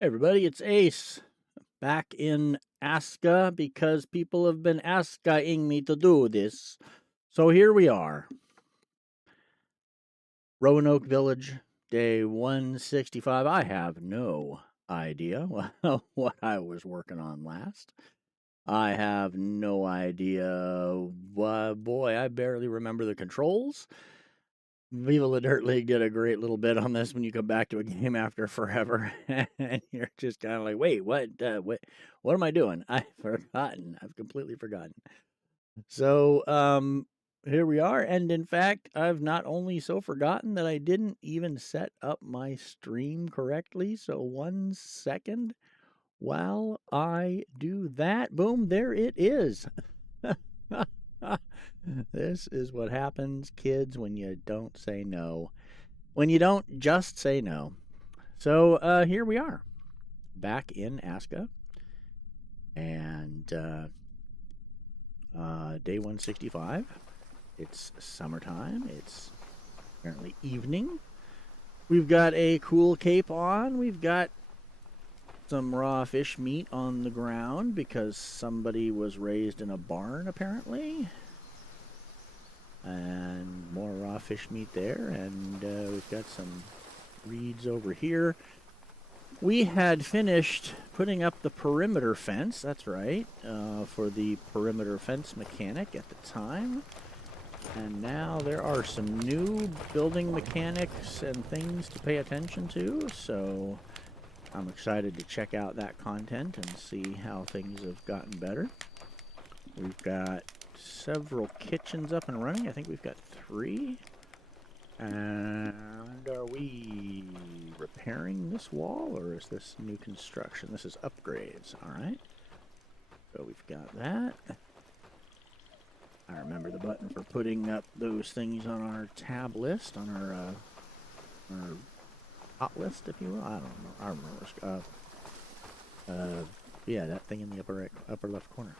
Hey everybody, it's Ace back in ASKA because people have been ASKAing me to do this. So here we are. Roanoke Village, day 165. I have no idea what I was working on last. I have no idea. Boy, I barely remember the controls. Viva La Dirt League did a great little bit on this when you come back to a game after forever, and you're just kind of like, wait, what am I doing? I've forgotten. I've completely forgotten. So, here we are, and in fact, I've not only so forgotten that I didn't even set up my stream correctly. So 1 second while I do that, boom, there it is. This is what happens, kids, when you don't say no. When you don't just say no. So here we are, back in ASKA, and day 165. It's summertime. It's apparently evening. We've got a cool cape on. We've got some raw fish meat on the ground because somebody was raised in a barn, apparently. And more raw fish meat there, and we've got some reeds over here. We had finished putting up the perimeter fence, that's right, for the perimeter fence mechanic at the time. And now there are some new building mechanics and things to pay attention to, so I'm excited to check out that content and see how things have gotten better. We've got several kitchens up and running. I think we've got 3. And are we repairing this wall, or is this new construction? This is upgrades, alright. So we've got that. I remember the button for putting up those things on our tab list, on our hot list, if you will. I don't know. I remember. Yeah, that thing in the upper left corner.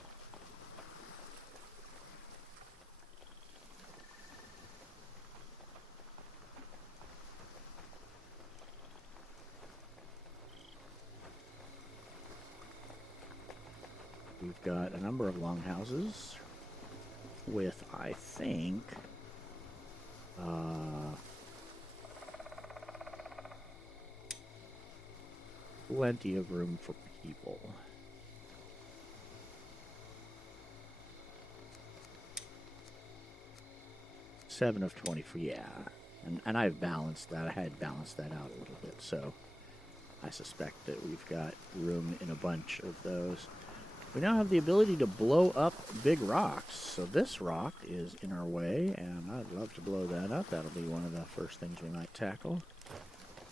We've got a number of longhouses with, I think, plenty of room for people. Seven of 20 for, yeah. And I've balanced that. I had balanced that out a little bit, so I suspect that we've got room in a bunch of those. We now have the ability to blow up big rocks. So this rock is in our way, and I'd love to blow that up. That'll be one of the first things we might tackle.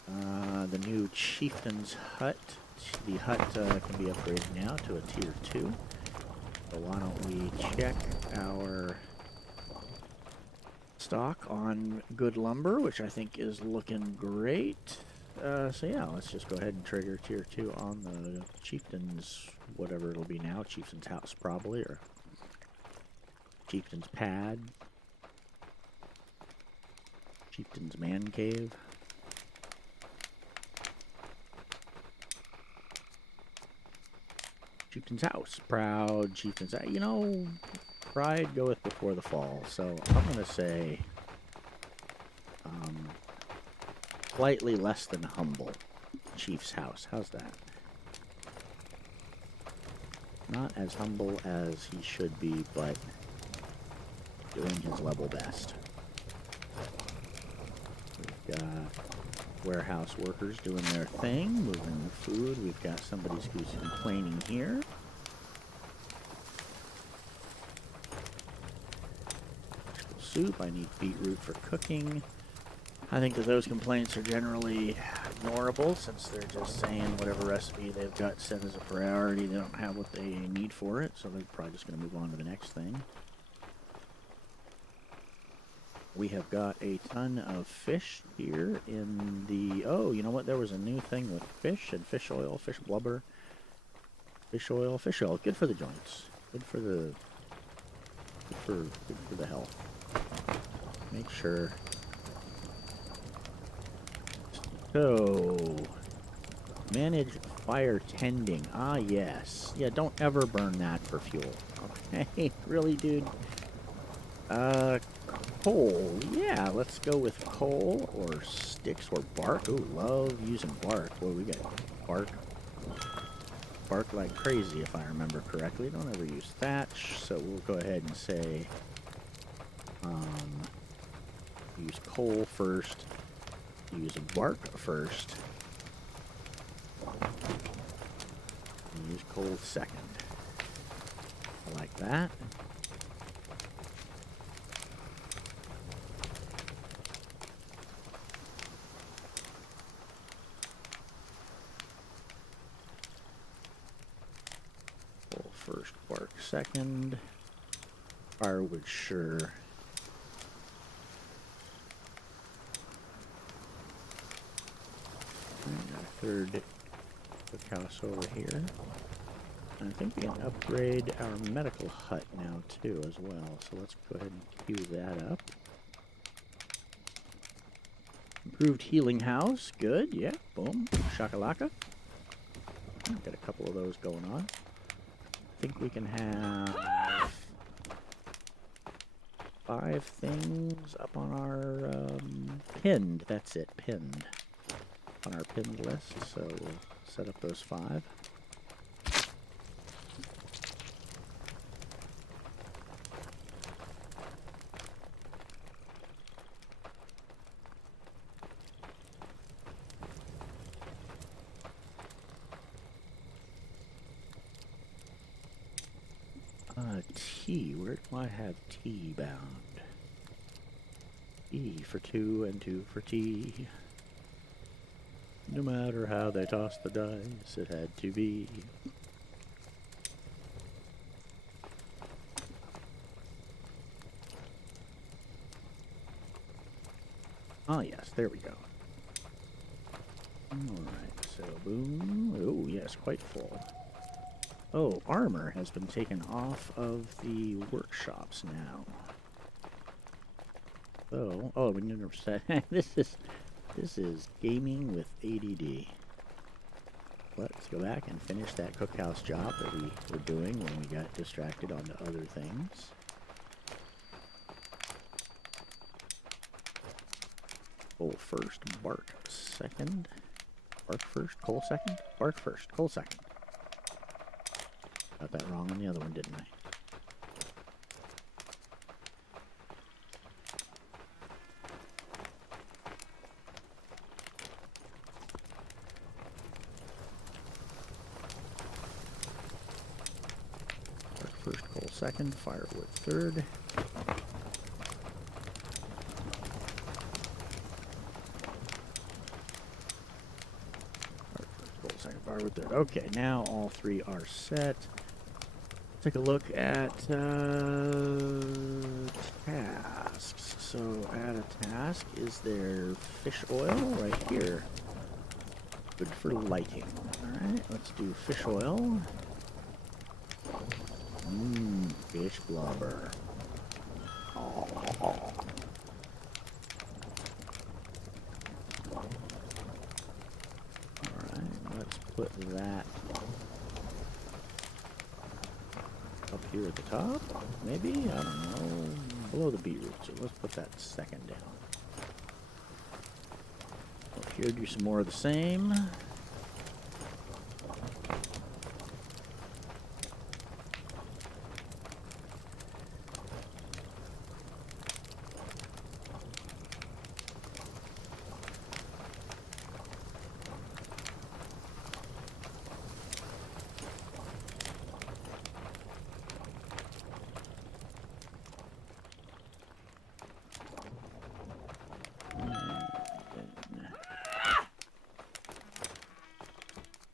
The new chieftain's hut. The hut can be upgraded now to a tier 2. So why don't we check our stock on good lumber, which I think is looking great. So yeah, let's just go ahead and trigger tier 2 on the chieftain's, whatever it'll be now, chieftain's house probably, or chieftain's pad, chieftain's man cave. Chieftain's house, proud chieftain's, you know, pride goeth before the fall, so I'm going to say slightly less than humble chief's house. How's that? Not as humble as he should be, but doing his level best. We've got warehouse workers doing their thing, moving the food. We've got somebody who's complaining here. Soup. I need beetroot for cooking. I think that those complaints are generally ignorable since they're just saying whatever recipe they've got set as a priority, they don't have what they need for it, so they're probably just going to move on to the next thing. We have got a ton of fish here in the... Oh, you know what? There was a new thing with fish and fish oil, fish blubber, fish oil, fish oil. Good for the joints. Good for the... Good for the health. Make sure... So, Manage fire tending. Ah, yes. Yeah, don't ever burn that for fuel. Okay, really, dude? Coal. Yeah, let's go with coal or sticks or bark. Ooh, love using bark. What do we got? Bark. Bark like crazy, if I remember correctly. Don't ever use thatch, so we'll go ahead and say use coal first, use bark first, and use coal second. I like that. Coal first, bark second. Firewood, sure. Got a third cookhouse over here. And I think we can upgrade our medical hut now too as well. So let's go ahead and queue that up. Improved healing house, good, yeah, boom, shakalaka. Got a couple of those going on. I think we can have 5 things up on our pinned, that's it, pinned. On our pinned list, so we'll set up those 5. Tea, where do I have tea bound? E for 2 and 2 for tea. No matter how they tossed the dice, it had to be. Ah, yes, there we go. Alright, so boom. Oh, yes, quite full. Oh, armor has been taken off of the workshops now. So, oh, we never said this is gaming with ADD. Let's go back and finish that cookhouse job that we were doing when we got distracted onto other things. Coal first, bark second. Bark first, coal second? Bark first, coal second. Got that wrong on the other one, didn't I? Bark first, coal second, firewood third. Bark first, coal second, firewood third. Okay, now all 3 are set. Take a look at tasks. So add a task. Is there fish oil right here? Good for lighting. Alright, let's do fish oil. Fish blubber. Alright, let's put that up here at the top, maybe? I don't know. Below the beetroot, so let's put that second down. Up here, do some more of the same.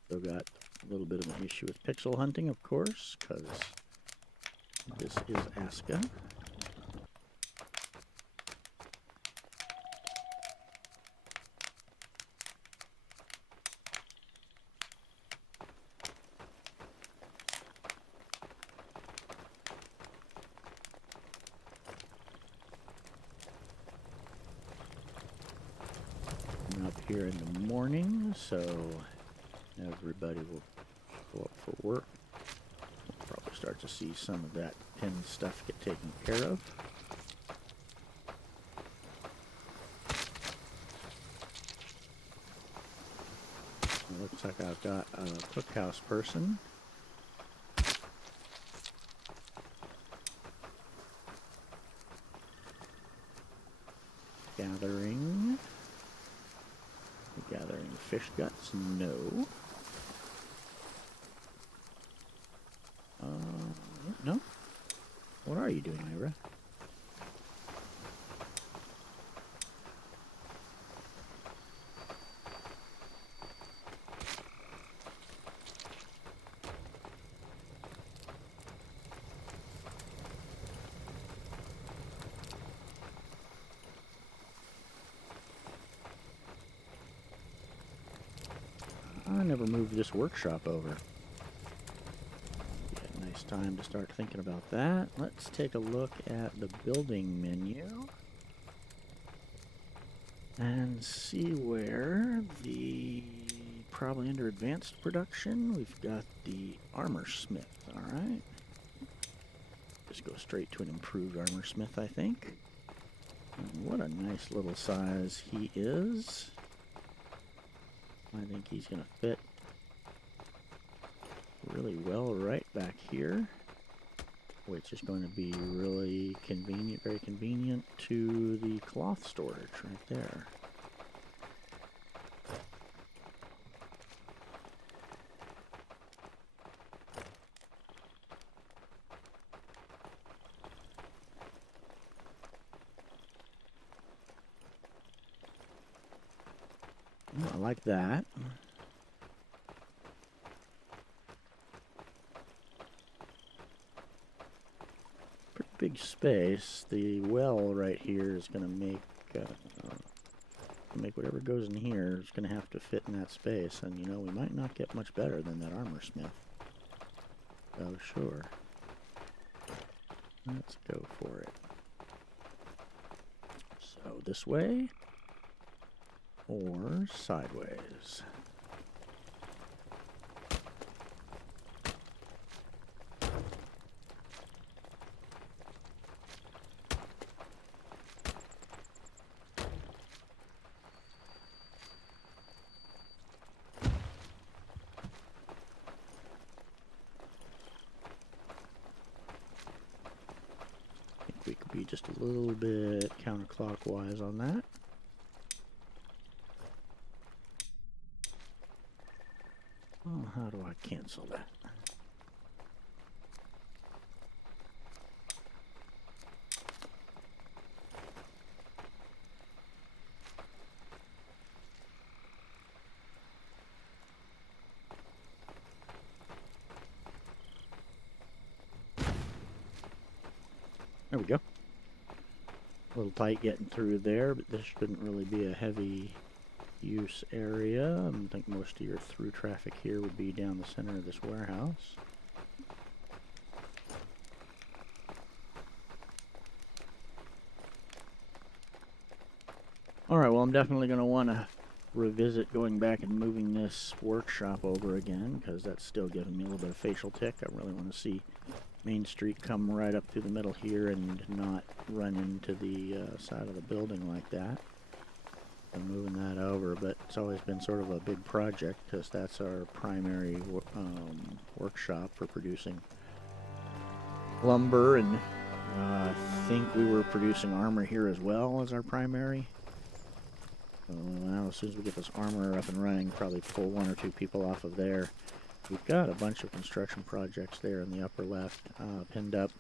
Still got a little bit of an issue with pixel hunting, of course, because this is ASKA. I'm up here in the morning, so Everybody will go up for work. We'll probably start to see some of that pin stuff get taken care of. It looks like I've got a cookhouse person. Gathering fish guts? No. No? What are you doing, Ira? I never moved this workshop over. Yeah, nice time to start thinking about that. Let's take a look at the building menu and see where probably under advanced production, we've got the armor smith. All right. Just go straight to an improved armor smith, I think. And what a nice little size he is. I think he's going to fit really well right back here, which is going to be really convenient, very convenient to the cloth storage right there. I like that. Pretty big space. The well right here is going to make whatever goes in here is going to have to fit in that space. And you know, we might not get much better than that armor smith. Oh, sure. Let's go for it. So this way. Or sideways. I think we could be just a little bit counterclockwise on that. Oh, how do I cancel that? There we go. A little tight getting through there, but this shouldn't really be a heavy use area. I think most of your through traffic here would be down the center of this warehouse. Alright, well, I'm definitely going to want to revisit going back and moving this workshop over again, because that's still giving me a little bit of facial tick. I really want to see Main Street come right up through the middle here and not run into the side of the building like that. I'm moving that over, but it's always been sort of a big project because that's our primary workshop for producing lumber, and I think we were producing armor here as well as our primary. So now as soon as we get this armor up and running, probably pull one or two people off of there. We've got a bunch of construction projects there in the upper left pinned up,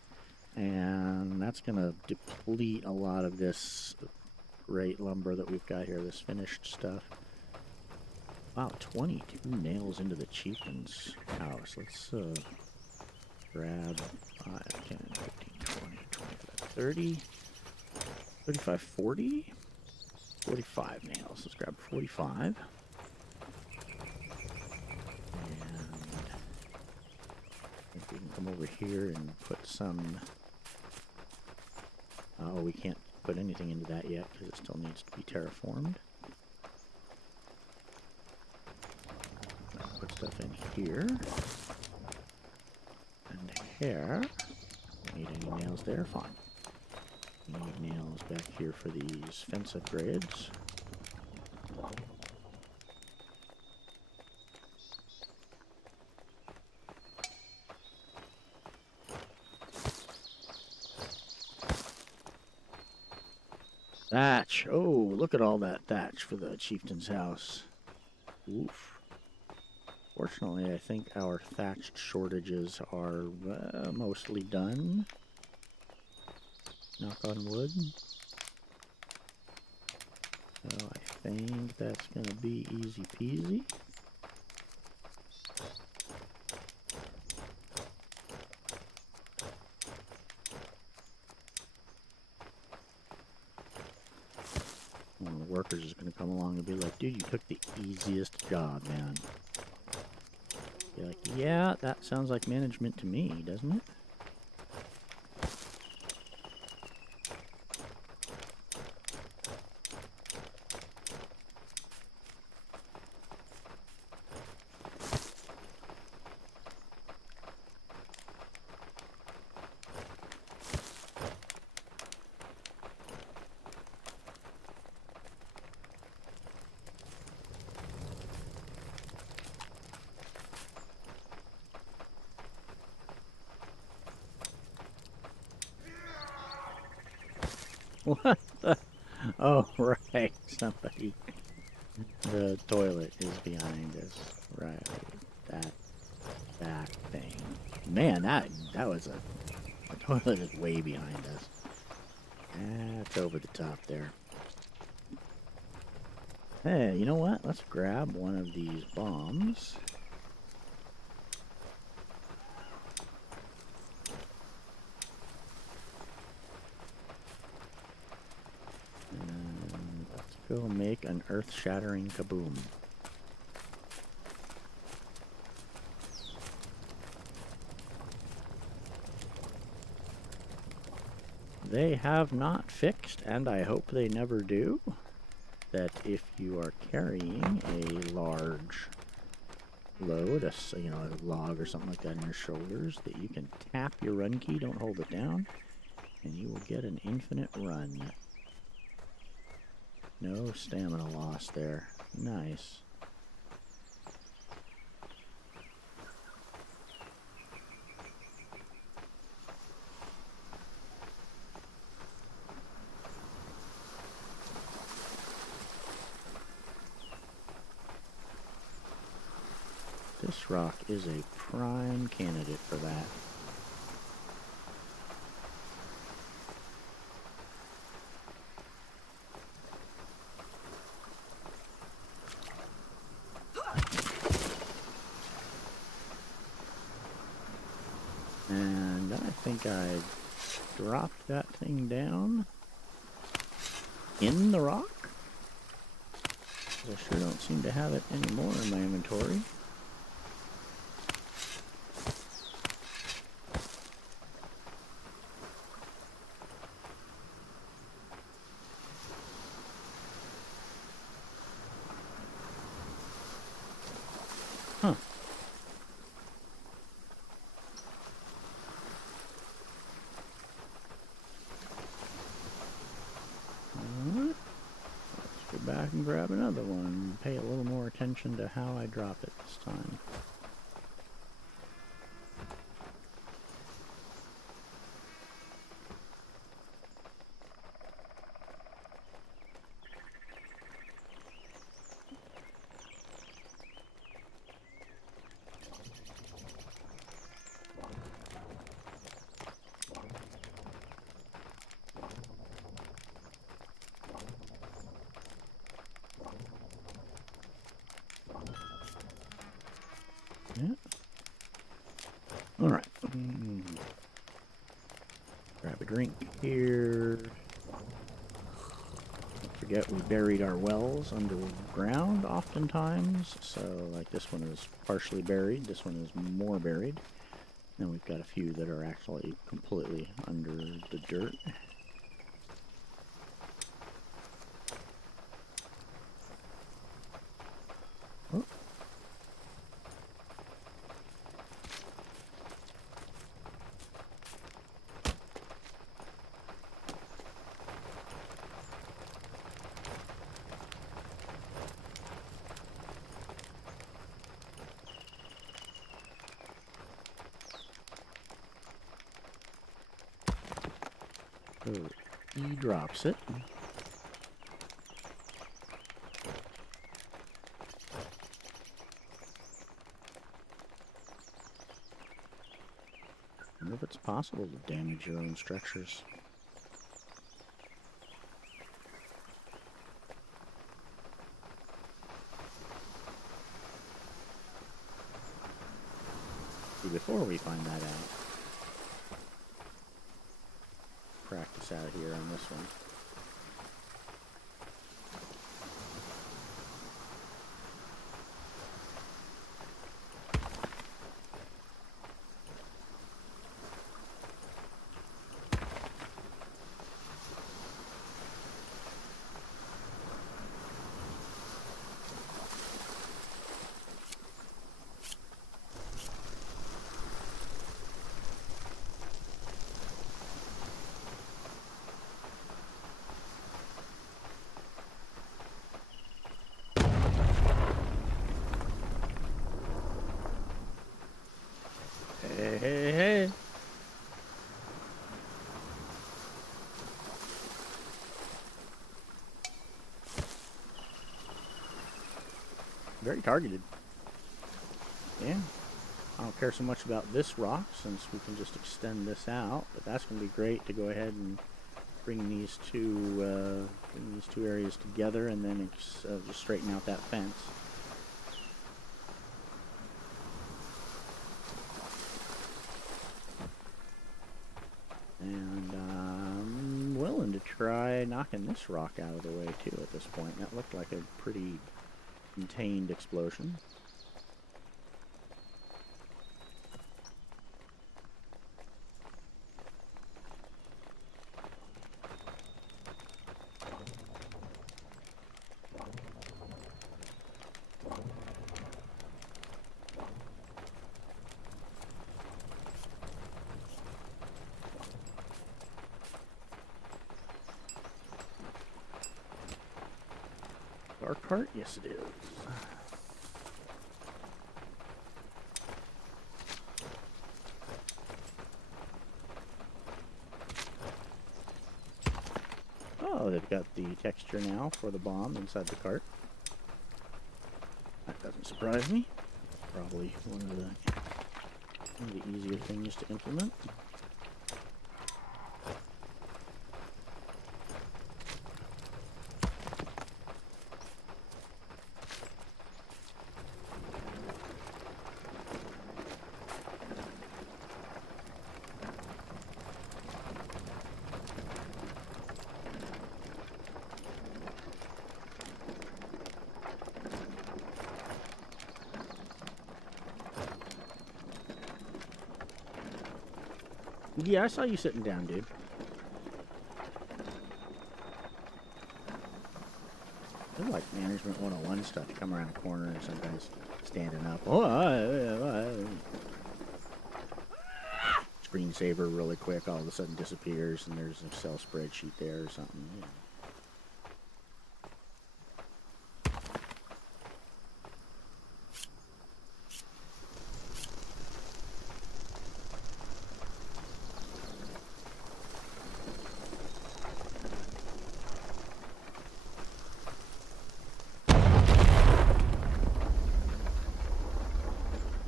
and that's going to deplete a lot of this great lumber that we've got here, this finished stuff. Wow, 22 nails into the chieftain's house. Let's grab 5, 10, 15, 20, 25, 30, 35, 40, 45 nails. Let's grab 45. And I think we can come over here and put some... Oh, we can't put anything into that yet because it still needs to be terraformed. Put stuff in here. And here. Need any nails there? Fine. Need nails back here for these fence upgrades. Thatch. Oh, look at all that thatch for the chieftain's house. Oof. Fortunately, I think our thatched shortages are mostly done. Knock on wood. So I think that's going to be easy peasy. One of the workers is going to come along and be like, dude, you took the easiest job, man. Be like, yeah, that sounds like management to me, doesn't it? What the? Oh, right. Somebody. The toilet is behind us. Right. That thing. Man, that was the toilet is way behind us. That's over the top there. Hey, you know what? Let's grab one of these bombs. And let's go make an earth-shattering kaboom. They have not fixed, and I hope they never do, that if you are carrying a large load, a log or something like that on your shoulders, that you can tap your run key, don't hold it down, and you will get an infinite run. No stamina loss there. Nice. This rock is a prime candidate for that. And I think I dropped that thing down in the rock. I sure don't seem to have it anymore in my inventory. Huh. Alright. Let's go back and grab another one. Pay a little more attention to how I drop it this time. Yeah. Alright. Grab a drink here. Don't forget we buried our wells underground oftentimes. So like this one is partially buried, this one is more buried. And we've got a few that are actually completely under the dirt. Oh. So he drops it. I wonder if it's possible to damage your own structures. See, before we find that out, practice out here on this one. Hey, hey, hey. Very targeted. Yeah. I don't care so much about this rock since we can just extend this out, but that's going to be great to go ahead and bring these two areas together and then just straighten out that fence. And I'm willing to try knocking this rock out of the way too at this point. That looked like a pretty contained explosion. Dark heart? Yes, it is. Oh, they've got the texture now for the bomb inside the cart. That doesn't surprise me. Probably one of the easier things to implement. Yeah, I saw you sitting down, dude. I like Management 101 stuff. You come around a corner and sometimes standing up. Oh, screensaver really quick, all of a sudden disappears, and there's a Excel spreadsheet there or something. Yeah.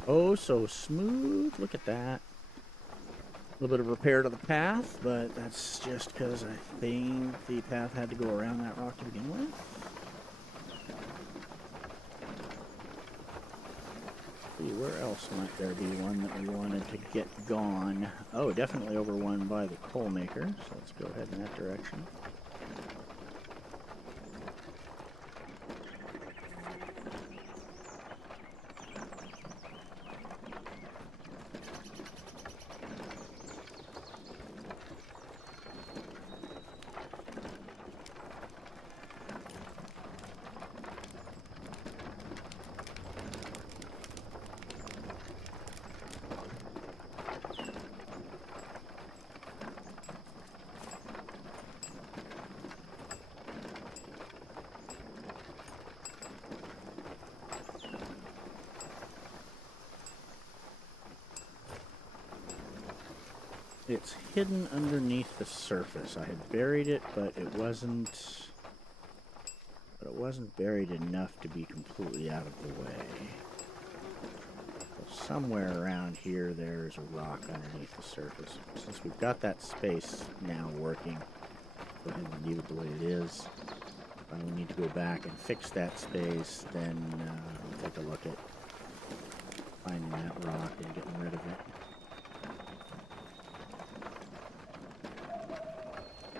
Oh, so smooth. Look at that. A little bit of repair to the path, but that's just because I think the path had to go around that rock to begin with. See, where else might there be one that we wanted to get gone? Oh, definitely over one by the coal maker, so let's go ahead in that direction. It's hidden underneath the surface. I had buried it, but it wasn't buried enough to be completely out of the way. So somewhere around here there's a rock underneath the surface. Since we've got that space now working, go ahead and leave it the way it is. If I need to go back and fix that space, then we'll take a look at finding that rock and getting rid of it.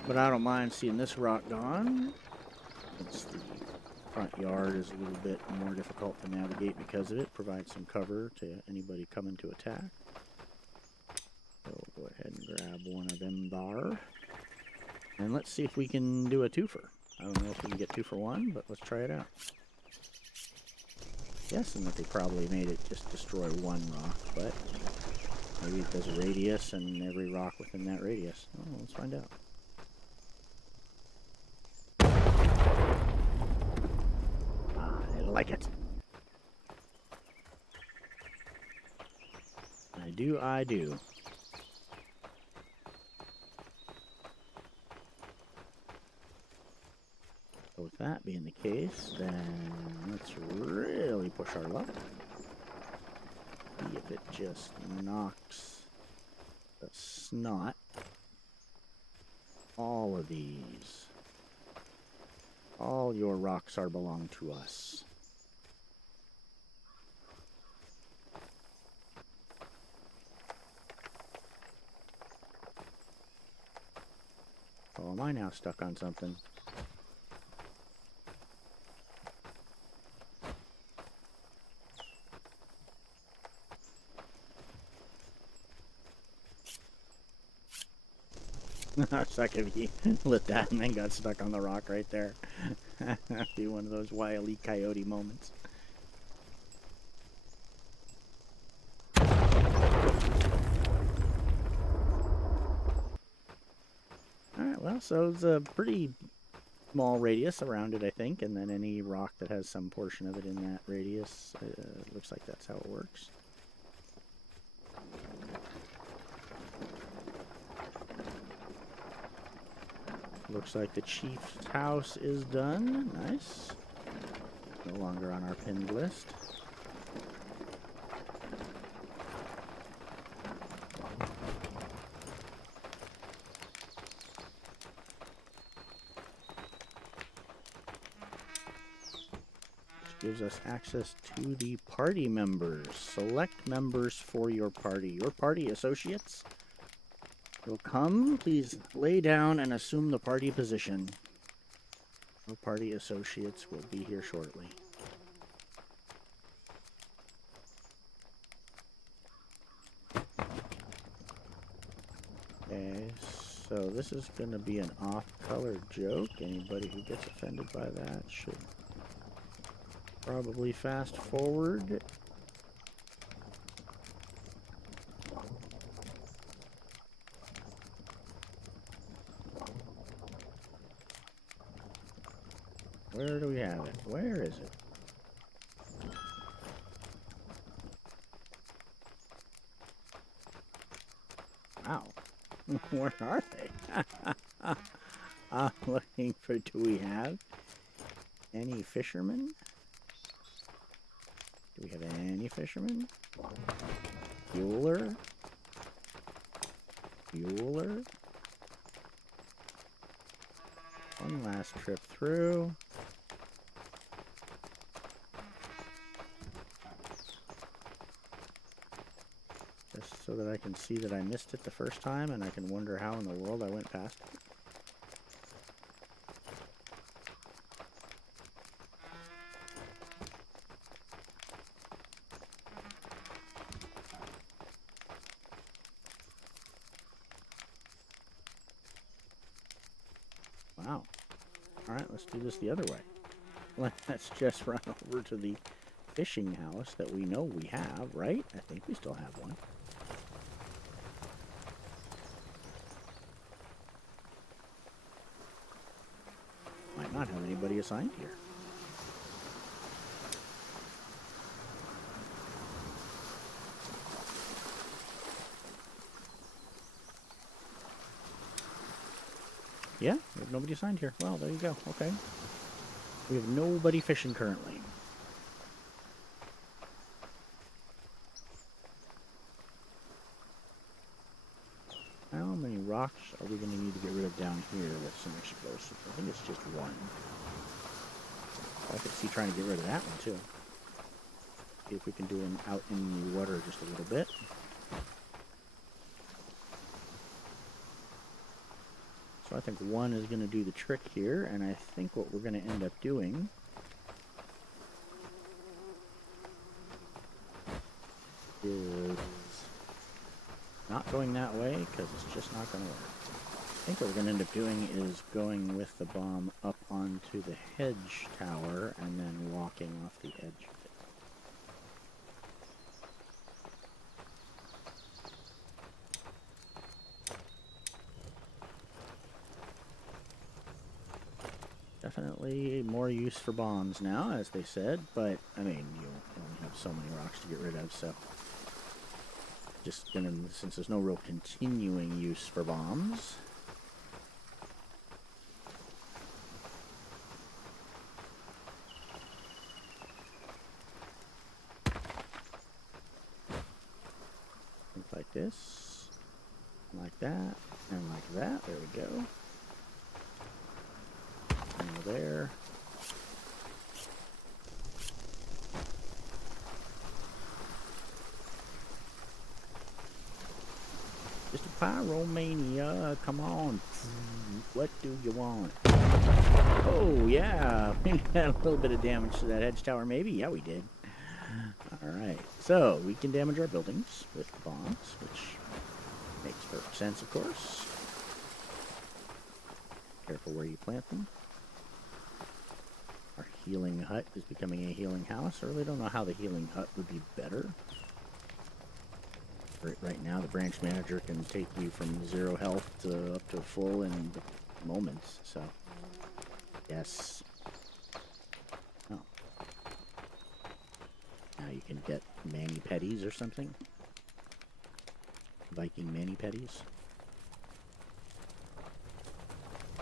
But I don't mind seeing this rock gone, since the front yard is a little bit more difficult to navigate because of it. Provides some cover to anybody coming to attack. So we'll go ahead and grab one of them there. And let's see if we can do a twofer. I don't know if we can get 2 for 1, but let's try it out. Guessing that they probably made it just destroy one rock, but maybe it does a radius and every rock within that radius. Oh, let's find out. I like it. I do. So with that being the case, then let's really push our luck. See if it just knocks the snot. All of these. All your rocks are belong to us. Oh, am I now stuck on something? Suck if you lit that and then got stuck on the rock right there. That'd be one of those Wile E. Coyote moments. Alright, well, so it's a pretty small radius around it, I think, and then any rock that has some portion of it in that radius, looks like that's how it works. Looks like the chief's house is done. Nice. No longer on our pinned list. Which gives us access to the party members. Select members for your party. Your party associates will come, please lay down and assume the party position. Your party associates will be here shortly. Okay, so this is going to be an off-color joke. Anybody who gets offended by that should probably fast forward. Where do we have it? Where is it? Wow. Where are they? I'm looking for, do we have any fishermen? Do we have any fishermen? Bueller? Bueller? One last trip through. Just so that I can see that I missed it the first time and I can wonder how in the world I went past it. Wow. Alright, let's do this the other way. Let's just run over to the fishing house that we know we have, right? I think we still have one. Might not have anybody assigned here. Yeah, we have nobody assigned here. Well, there you go. Okay. We have nobody fishing currently. How many rocks are we going to need to get rid of down here with some explosives? I think it's just one. I could see trying to get rid of that one too. See if we can do them out in the water just a little bit. So I think one is going to do the trick here, and I think what we're going to end up doing is not going that way, because it's just not going to work. I think what we're going to end up doing is going with the bomb up onto the hedge tower and then walking off the edge of it. Definitely more use for bombs now, as they said, but, I mean, you only have so many rocks to get rid of, so... Just gonna, since there's no real continuing use for bombs... Like this, like that, and like that. There we go. And there. Mr. Pyromania, come on. What do you want? Oh, yeah. We had a little bit of damage to that hedge tower, maybe? Yeah, we did. Alright, so we can damage our buildings with bombs, which makes perfect sense, of course. Careful where you plant them. Our healing hut is becoming a healing house. I really don't know how the healing hut would be better. Right now, the branch manager can take you from 0 health to up to full in moments, so yes. Oh. Now you can get mani-pedis or something. Viking mani-pedis.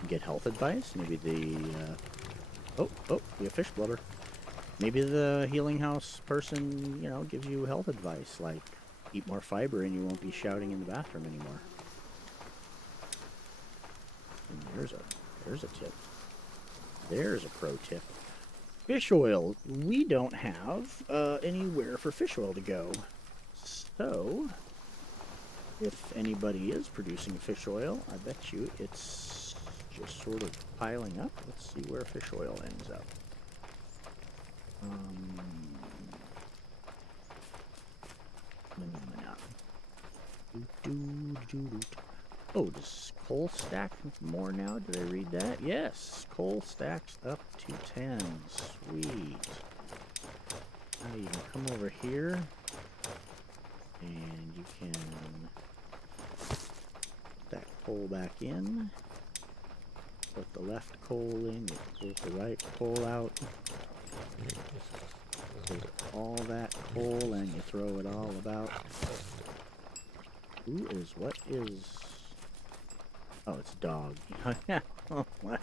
Get health advice. Maybe the... Oh, we have fish blubber. Maybe the healing house person, you know, gives you health advice, like eat more fiber and you won't be shouting in the bathroom anymore. And there's a tip. There's a pro tip. Fish oil. We don't have anywhere for fish oil to go. So, if anybody is producing fish oil, I bet you it's just sort of piling up. Let's see where fish oil ends up. Oh, does coal stack more now? Did I read that? Yes, coal stacks up to 10. Sweet. Now you can come over here, and you can put that coal back in. Put the left coal in, you pull the right coal out. Take all that coal and you throw it all about. What is... Oh, it's a dog. What's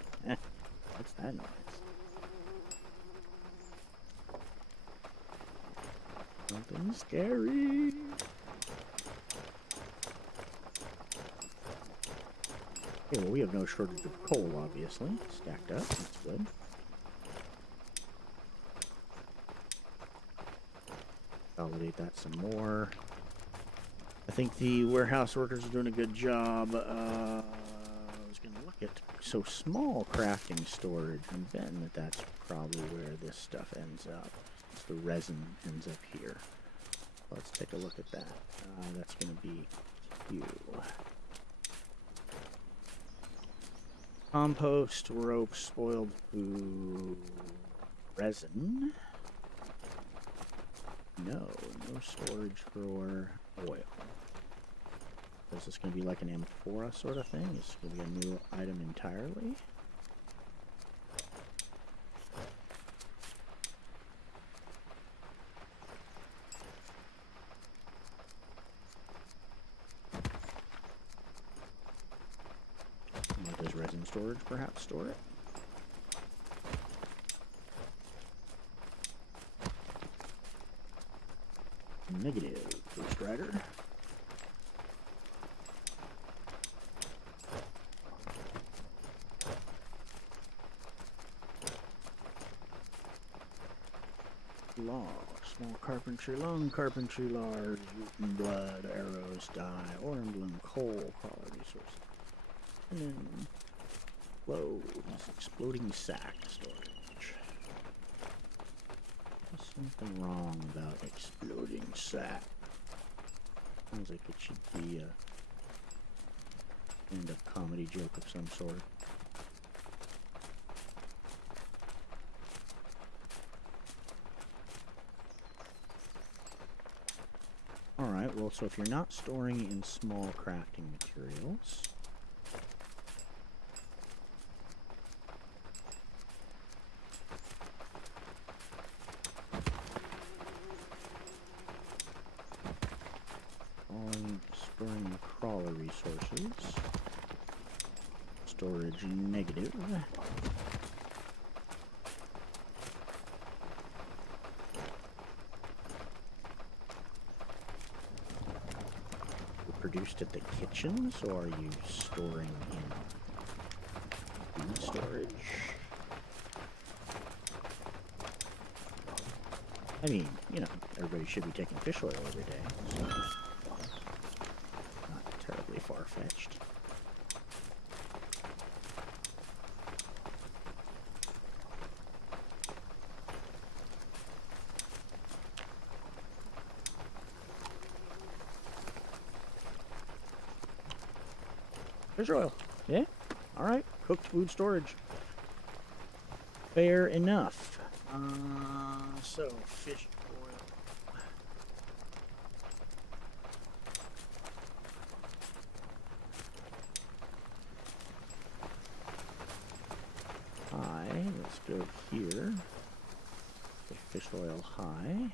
that noise? Something scary. Okay, well, we have no shortage of coal, obviously. Stacked up, that's good. Consolidate that some more. I think the warehouse workers are doing a good job. I was going to look at so small crafting storage. I'm betting that that's probably where this stuff ends up. The resin ends up here. Let's take a look at that. That's going to be you. Compost, rope, spoiled food, resin. No storage for oil. Is this going to be like an amphora sort of thing? Is this going to be a new item entirely? What does resin storage perhaps store it? Negative, Ghost Rider. Law, small carpentry, long carpentry, large, root and blood, arrows, dye, ore emblem, coal, crawler resources. And then clothes, exploding sack storage. There's something wrong about exploding sack. Sounds like it should be a stand-up comedy joke of some sort. Alright, well, so if you're not storing in small crafting materials, storing the crawler resources, storage negative. Produced at the kitchen, so are you storing in food storage? I mean, you know, everybody should be taking fish oil every day, so not terribly far-fetched. Fish oil. Yeah? Alright. Cooked food storage. Fair enough. So, fish oil. High. Let's go here. Put fish oil high.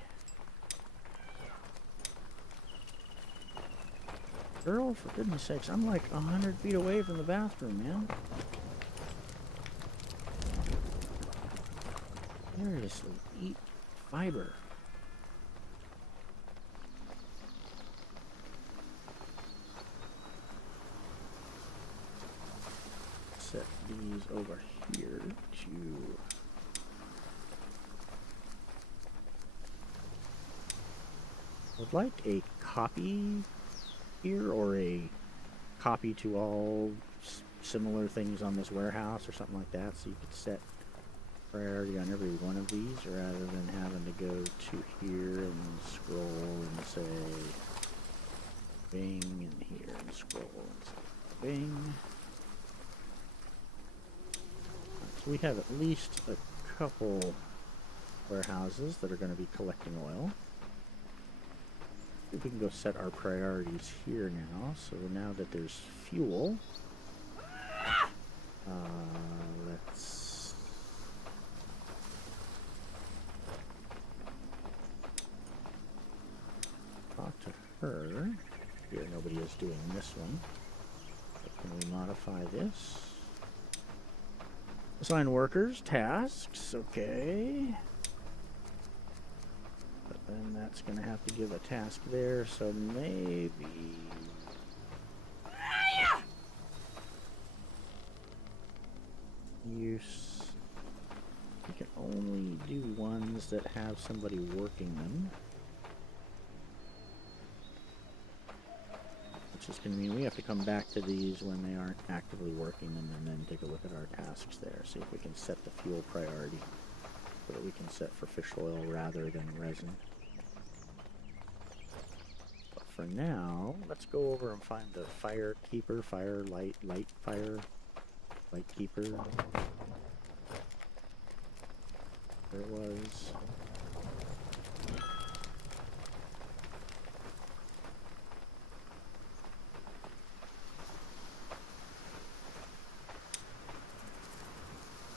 Girl, for goodness sakes, I'm like 100 feet away from the bathroom, man. Seriously, eat fiber. Set these over here to... I'd like a copy here, or a copy to all similar things on this warehouse or something like that, so you could set priority on every one of these rather than having to go to here and scroll and say bing, and here and scroll and say bing. So we have at least a couple warehouses that are going to be collecting oil. We can go set our priorities here now. So now that there's fuel, let's talk to her. Here, nobody is doing this one. So can we modify this? Assign workers, tasks, okay. But then that's going to have to give a task there, so maybe... You can only do ones that have somebody working them. Which is going to mean we have to come back to these when they aren't actively working them and then take a look at our tasks there. See if we can set the fuel priority so that we can set for fish oil rather than resin. But for now, let's go over and find the fire keeper, fire light keeper. There it was.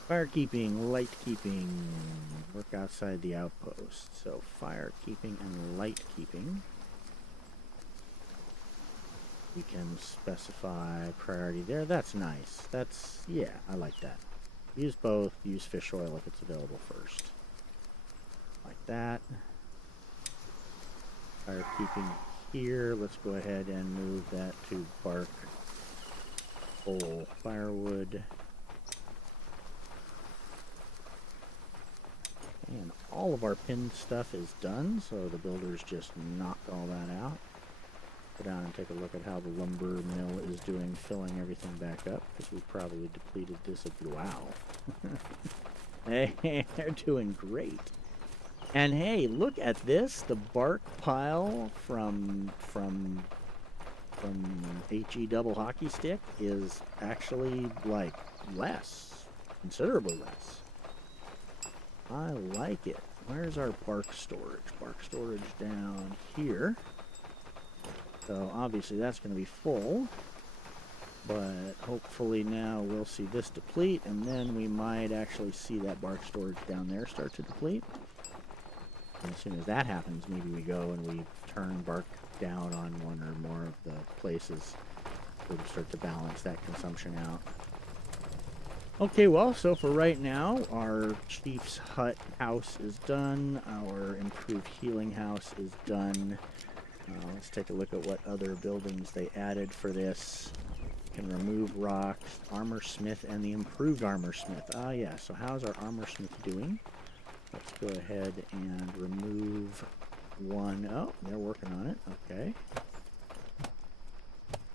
Firekeeping, light keeping, work outside the outpost. So firekeeping and light keeping. We can specify priority there. That's nice. That's, yeah, I like that. Use both. Use fish oil if it's available first. Like that. Fire keeping here. Let's go ahead and move that to bark, coal, firewood. And all of our pinned stuff is done, so the builders just knocked all that out. Go down and take a look at how the lumber mill is doing, filling everything back up, because we probably depleted this a wow. Hey, they're doing great. And hey, look at this, the bark pile from HE double hockey stick is actually like less, considerably less. I like it. Where's our bark storage? Bark storage down here. So obviously that's going to be full, but hopefully now we'll see this deplete, and then we might actually see that bark storage down there start to deplete. And as soon as that happens, maybe we go and we turn bark down on one or more of the places so we start to balance that consumption out. Okay, well, so for right now, our chief's hut house is done. Our improved healing house is done. Let's take a look at what other buildings they added for this. Can remove rocks, armor smith, and the improved armor smith. Ah, yeah. So how's our armor smith doing? Let's go ahead and remove one. Oh, they're working on it. Okay.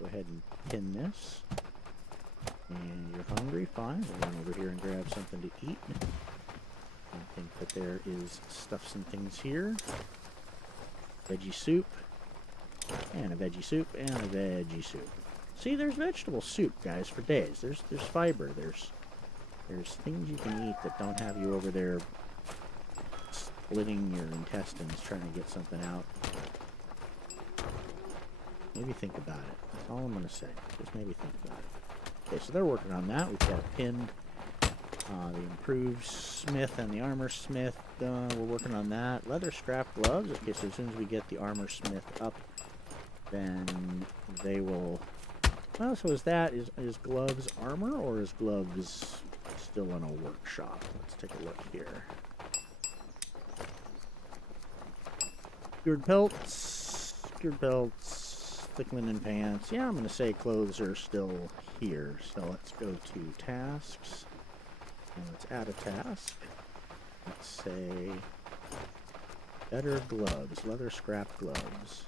Go ahead and pin this. And you're hungry? Fine. We'll run over here and grab something to eat. I think that there is stuffs and things here. Veggie soup. And a veggie soup, and a veggie soup. See, there's vegetable soup, guys, for days. There's fiber. There's things you can eat that don't have you over there splitting your intestines trying to get something out. Maybe think about it. That's all I'm going to say. Just maybe think about it. Okay, so they're working on that. We've got pinned the improved smith and the armor smith. We're working on that. Leather scrap gloves. Okay, so as soon as we get the armor smith up, then they will... Well, so is gloves armor, or is gloves still in a workshop? Let's take a look here. Cured pelts, thick linen pants. Yeah, I'm going to say clothes are still here. So let's go to tasks, and let's add a task. Let's say better gloves, leather scrap gloves.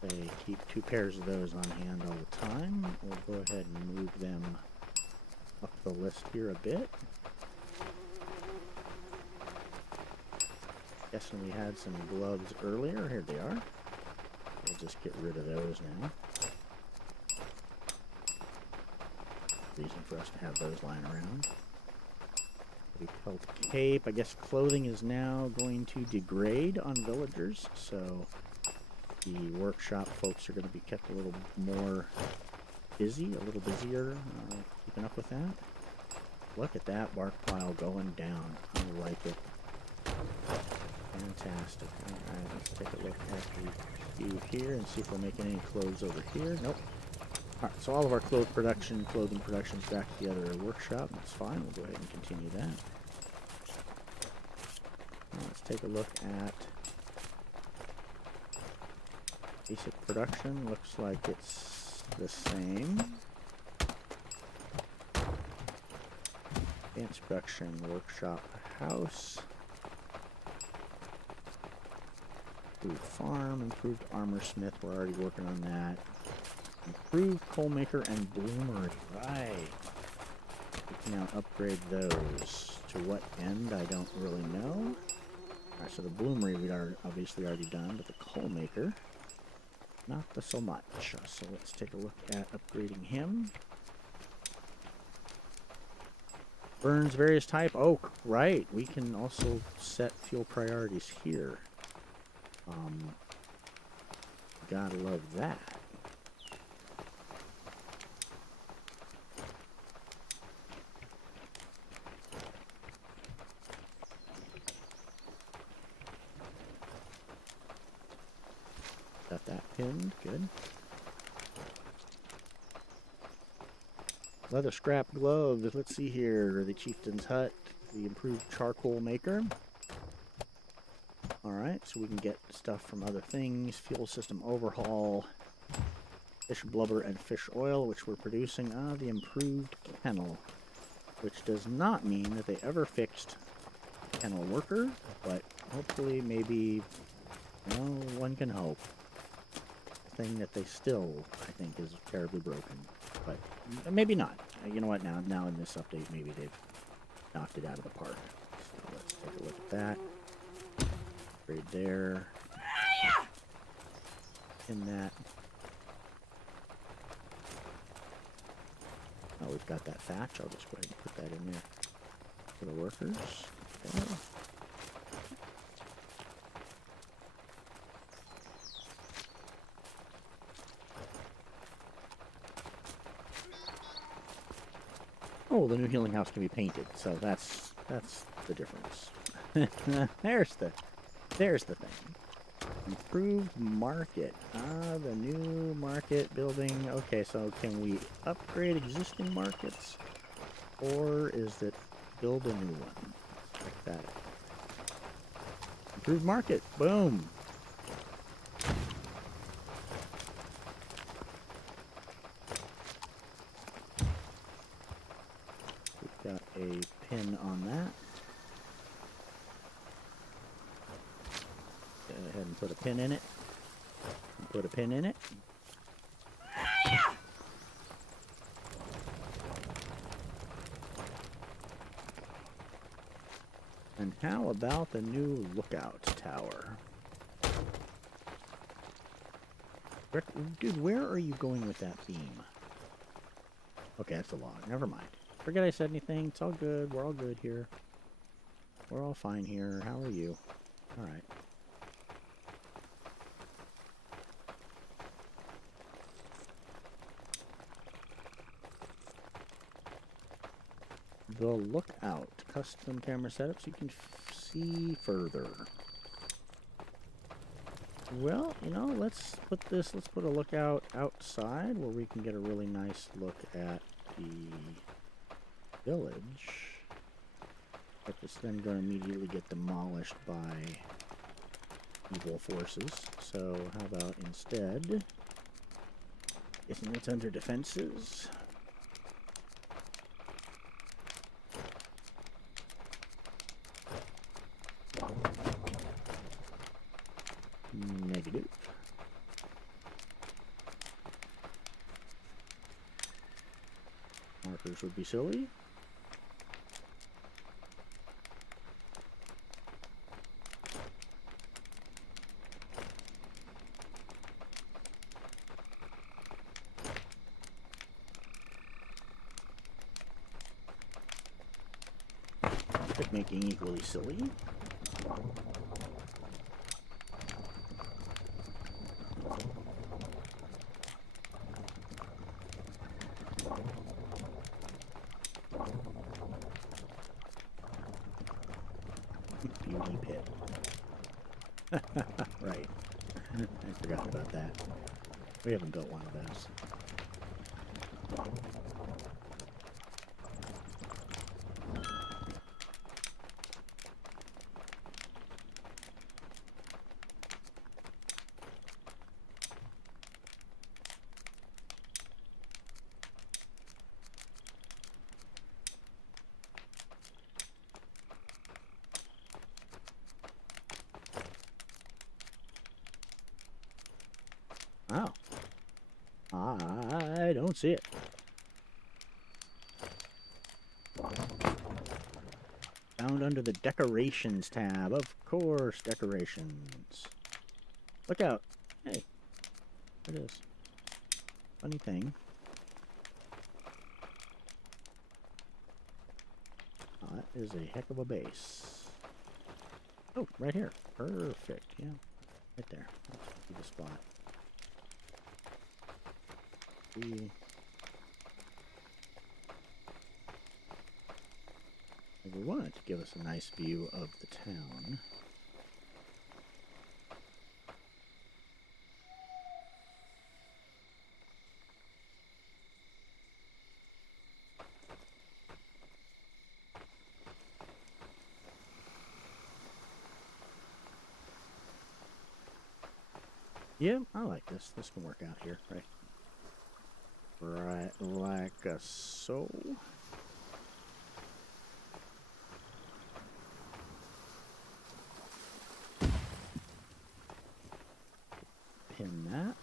They keep 2 pairs of those on hand all the time. We'll go ahead and move them up the list here a bit. Guessing we had some gloves earlier. Here they are. We'll just get rid of those now. Reason for us to have those lying around. Pelt cape. I guess clothing is now going to degrade on villagers, so the workshop folks are going to be kept a little more busy, a little busier, keeping up with that. Look at that bark pile going down. I like it. Fantastic. Alright, let's take a look at the view here and see if we're making any clothes over here. Nope. Alright, so all of our clothing production is back at the other workshop. That's fine. We'll go ahead and continue that. Now let's take a look at basic production. Looks like it's the same. Advanced production, workshop, house. Improved farm, improved armor smith. We're already working on that. Improved coal maker and bloomery. Right. We can now upgrade those. To what end, I don't really know. Alright, so the bloomery we are obviously already done, but the coal maker, not so much. So let's take a look at upgrading him. Burns various type oak. Right. We can also set fuel priorities here. Gotta love that. pinned. Good. Leather scrap gloves. Let's see here. The chieftain's hut. The improved charcoal maker. Alright, so we can get stuff from other things. Fuel system overhaul. Fish blubber and fish oil, which we're producing. The improved kennel. Which does not mean that they ever fixed kennel worker, but hopefully, maybe, well, one can hope. The thing that they still, I think, is terribly broken, but maybe not. You know what? Now in this update, maybe they've knocked it out of the park. So let's take a look at that. Right there. In that. Oh, we've got that thatch. I'll just go ahead and put that in there for the workers. Okay. Oh, the new healing house can be painted, so that's the difference. There's the thing. Improved market. The new market building. Okay, so can we upgrade existing markets? Or is it build a new one? Like that. Improved market. Boom. We've got a pin on that. Go ahead and put a pin in it. Put a pin in it. And how about the new lookout tower? Dude, where are you going with that beam? Okay, that's a log. Never mind. Forget I said anything. It's all good. We're all good here. We're all fine here. How are you? Alright. The lookout. Custom camera setup so you can see further. Well, you know, let's put a lookout outside where we can get a really nice look at the village. But it's then going to immediately get demolished by evil forces. So how about instead, isn't it under defenses? Negative. Markers would be silly. But making equally silly. Beauty pit. Right. I forgot about that. We haven't built one of those. Oh. I don't see it. Found under the decorations tab. Of course, decorations. Look out. Hey. There it is. Funny thing. Oh, that is a heck of a base. Oh, right here. Perfect. Yeah. Right there. That's the spot. We want it to give us a nice view of the town. Yeah, I like this. This can work out here, right? Right, like so. Pin that.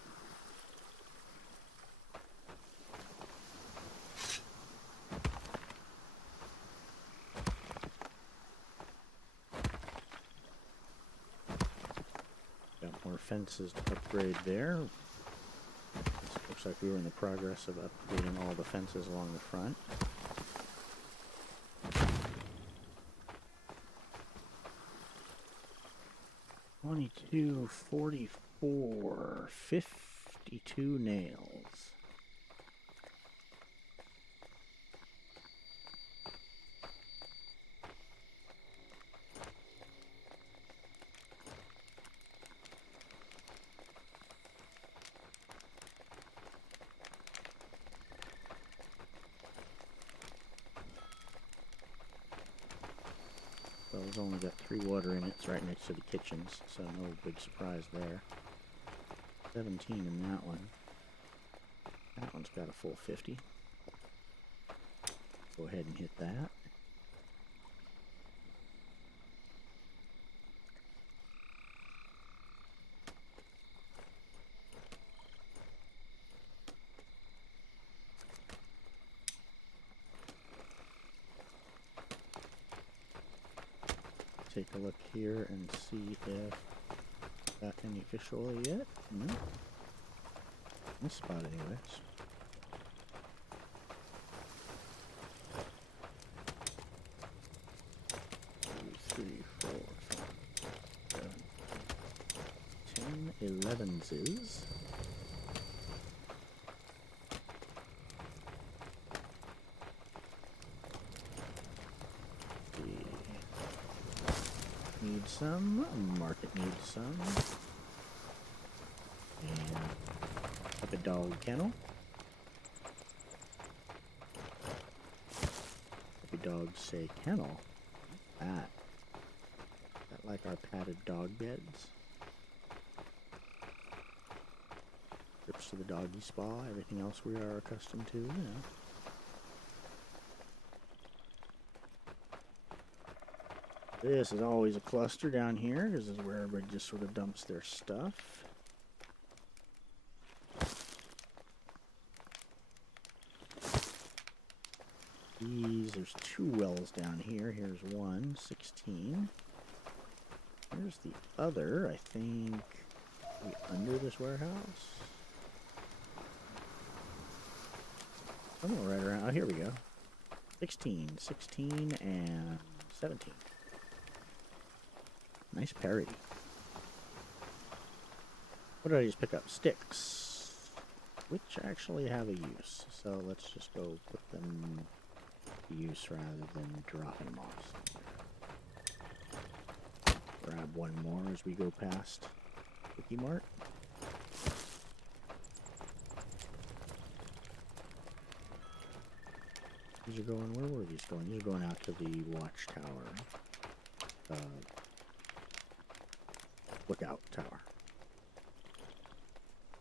Got more fences to upgrade there. Looks like we were in the progress of upgrading all the fences along the front. $22, $44, $52 nails. Well, it's only got 3 water in it. It's right next to the kitchens, so no big surprise there. 17 in that one. That one's got a full 50. Go ahead and hit that. Take a look here and see if got any fish oil yet. No. This spot anyways. Three, 4, 5, 7, 10, 11s. Need some, market needs some, and like a dog kennel. Puppy dogs say kennel. That like our padded dog beds. Trips to the doggy spa, everything else we are accustomed to, you know. This is always a cluster down here, because this is where everybody just sort of dumps their stuff. There's 2 wells down here. Here's one, 16. Here's the other, I think, under this warehouse. Somewhere right around, oh, here we go. 16, and 17. Nice parry. What did I just pick up? Sticks, which actually have a use. So let's just go put them to use rather than dropping them off somewhere. Grab one more as we go past Wiki Mart. These are going, where were these going? These are going out to the watchtower. Lookout tower.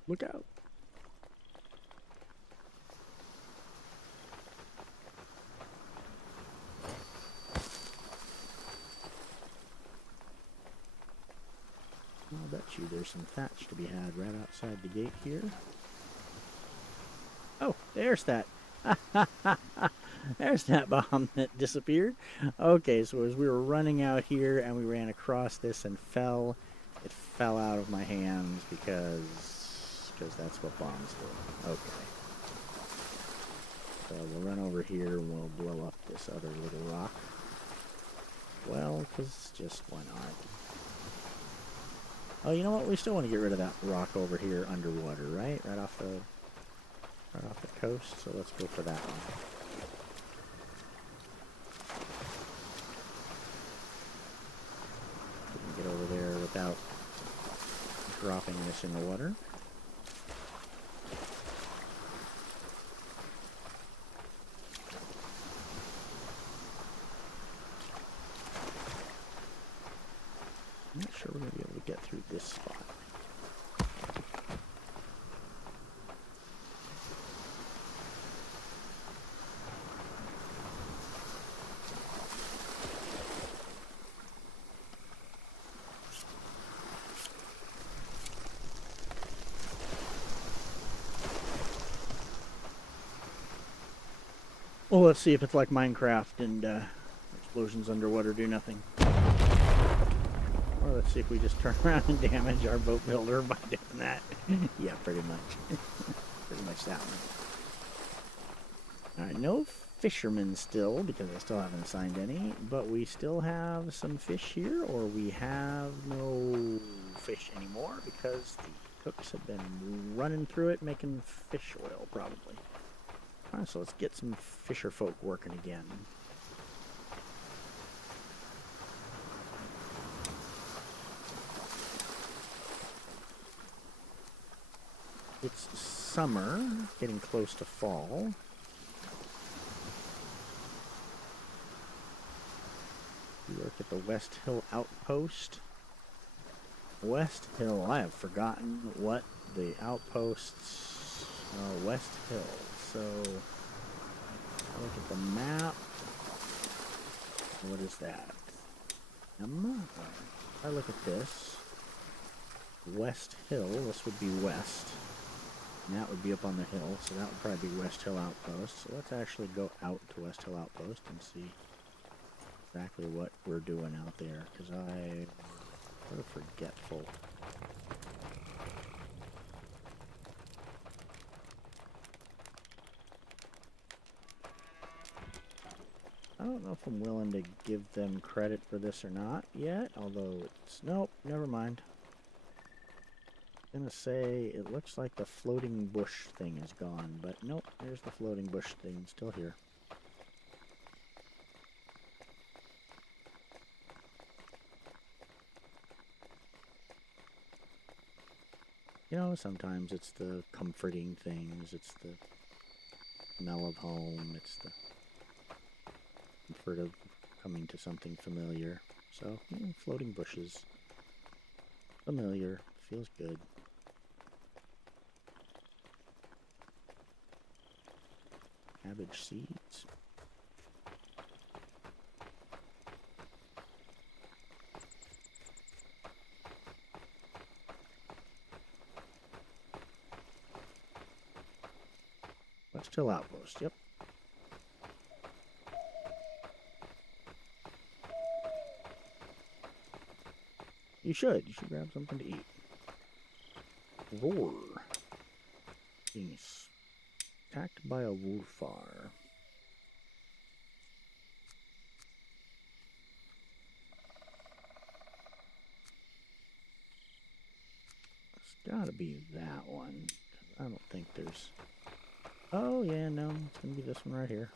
Look out. I'll bet you there's some thatch to be had right outside the gate here. Oh, there's that. There's that bomb that disappeared. Okay, so as we were running out here and we ran across this and fell, it fell out of my hands because that's what bombs do. Okay. So we'll run over here and we'll blow up this other little rock. Well, because just why not? Oh, you know what? We still want to get rid of that rock over here underwater, right? Right off the coast. So let's go for that one. We can get over there without dropping this in the water. I'm not sure we're going to be able to get through this spot. Well, let's see if it's like Minecraft and explosions underwater do nothing. Or let's see if we just turn around and damage our boat builder by doing that. Yeah, pretty much. Pretty much that one. Alright, no fishermen still, because I still haven't assigned any, but we still have some fish here, or we have no fish anymore, because the cooks have been running through it making fish oil, probably. Alright, so let's get some fisher folk working again. It's summer, getting close to fall. We work at the West Hill Outpost. West Hill, I have forgotten what the outposts West Hill. So, I look at the map. What is that? If I look at this, West Hill, this would be west. And that would be up on the hill, so that would probably be West Hill Outpost. So let's actually go out to West Hill Outpost and see exactly what we're doing out there, because I'm sort of forgetful. I don't know if I'm willing to give them credit for this or not yet, although it's... Nope, never mind. I'm gonna say it looks like the floating bush thing is gone, but nope, there's the floating bush thing still here. You know, sometimes it's the comforting things, it's the smell of home, it's the comfort of coming to something familiar. So, floating bushes. Familiar. Feels good. Cabbage seeds. West Hill Outpost, yep. You should grab something to eat. Roar. Being attacked by a wolfar. It's gotta be that one. I don't think there's... Oh, yeah, no, it's gonna be this one right here.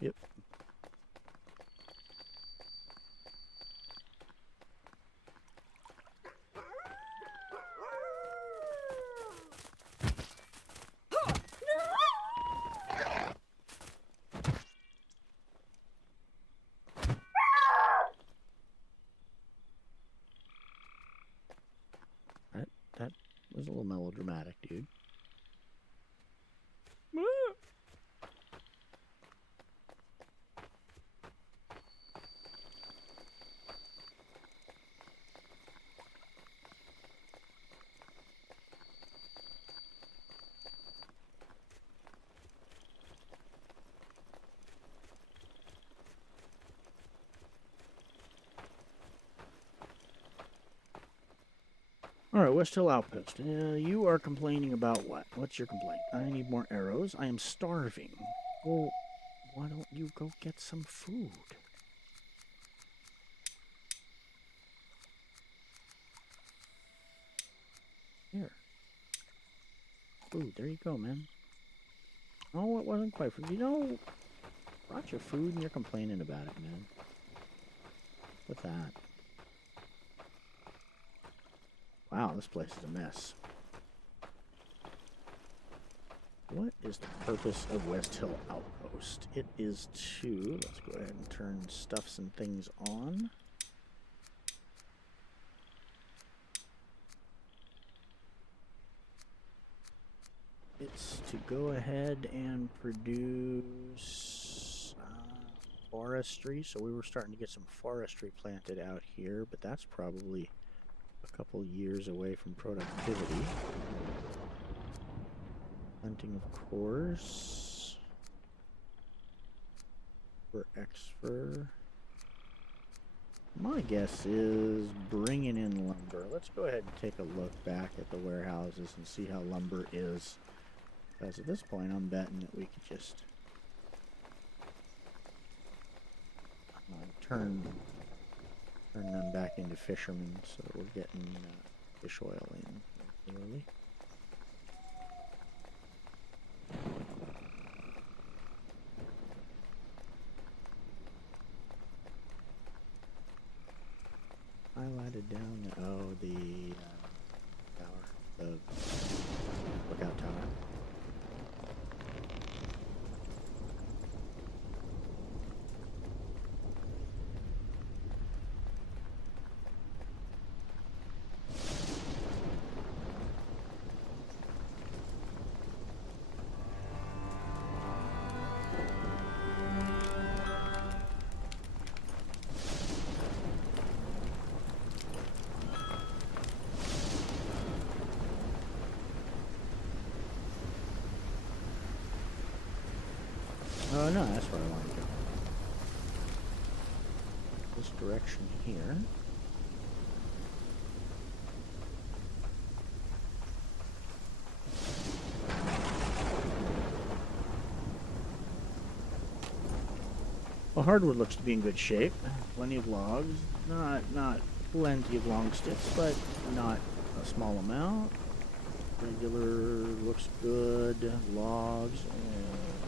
Yep. That was a little melodramatic, dude. Alright, West Hill Outpost. You are complaining about what? What's your complaint? I need more arrows. I am starving. Well, why don't you go get some food? Here. Food, there you go, man. Oh, it wasn't quite food. You know, brought your food and you're complaining about it, man. What's that? Wow, this place is a mess. What is the purpose of West Hill Outpost? It is to... Let's go ahead and turn stuffs and things on. It's to go ahead and produce forestry. So we were starting to get some forestry planted out here, but that's probably a a couple years away from productivity. Hunting, of course. For X-Fur. My guess is bringing in lumber. Let's go ahead and take a look back at the warehouses and see how lumber is. Because at this point, I'm betting that we could just turn them back into fishermen so that we're getting fish oil in regularly. Highlighted down the tower, the lookout tower. Oh no, that's where I want to go. This direction here. Well, hardwood looks to be in good shape. Plenty of logs. Not plenty of long sticks, but not a small amount. Regular looks good. Logs.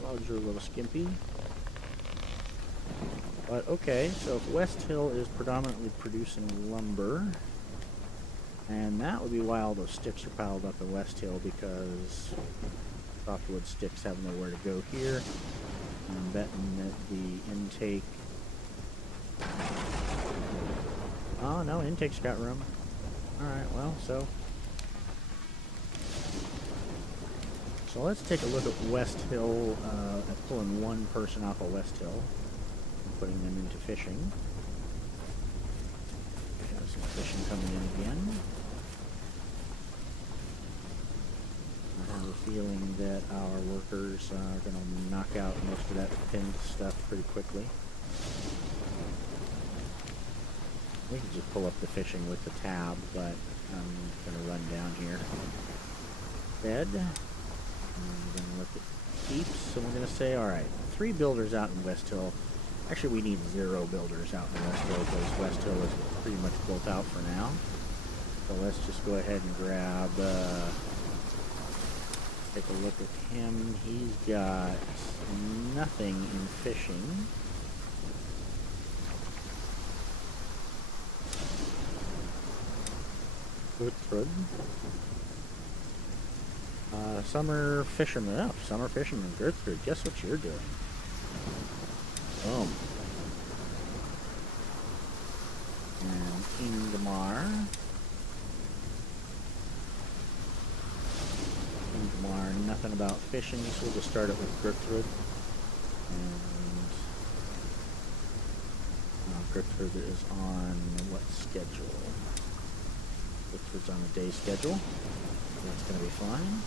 Logs are a little skimpy. But okay, so if West Hill is predominantly producing lumber, and that would be why all those sticks are piled up in West Hill, because softwood sticks have nowhere to go here. I'm betting that the intake... Oh no, intake's got room. Alright, well, so let's take a look at West Hill, at pulling one person off of West Hill and putting them into fishing. We have some fishing coming in again. I have a feeling that our workers are going to knock out most of that pinned stuff pretty quickly. We can just pull up the fishing with the tab, but I'm going to run down here. Bed. And we're going to look at keeps, so we're going to say, alright, 3 builders out in West Hill. Actually, we need 0 builders out in West Hill, because West Hill is pretty much built out for now. So let's just go ahead and grab, take a look at him. He's got nothing in fishing. Good. Summer fisherman. Oh, summer fisherman. Gertrude, guess what you're doing? Boom. And Ingmar. Nothing about fishing, so we'll just start it with Gertrude. And Gertrude is on what schedule? Gertrude's on a day schedule. That's going to be fine.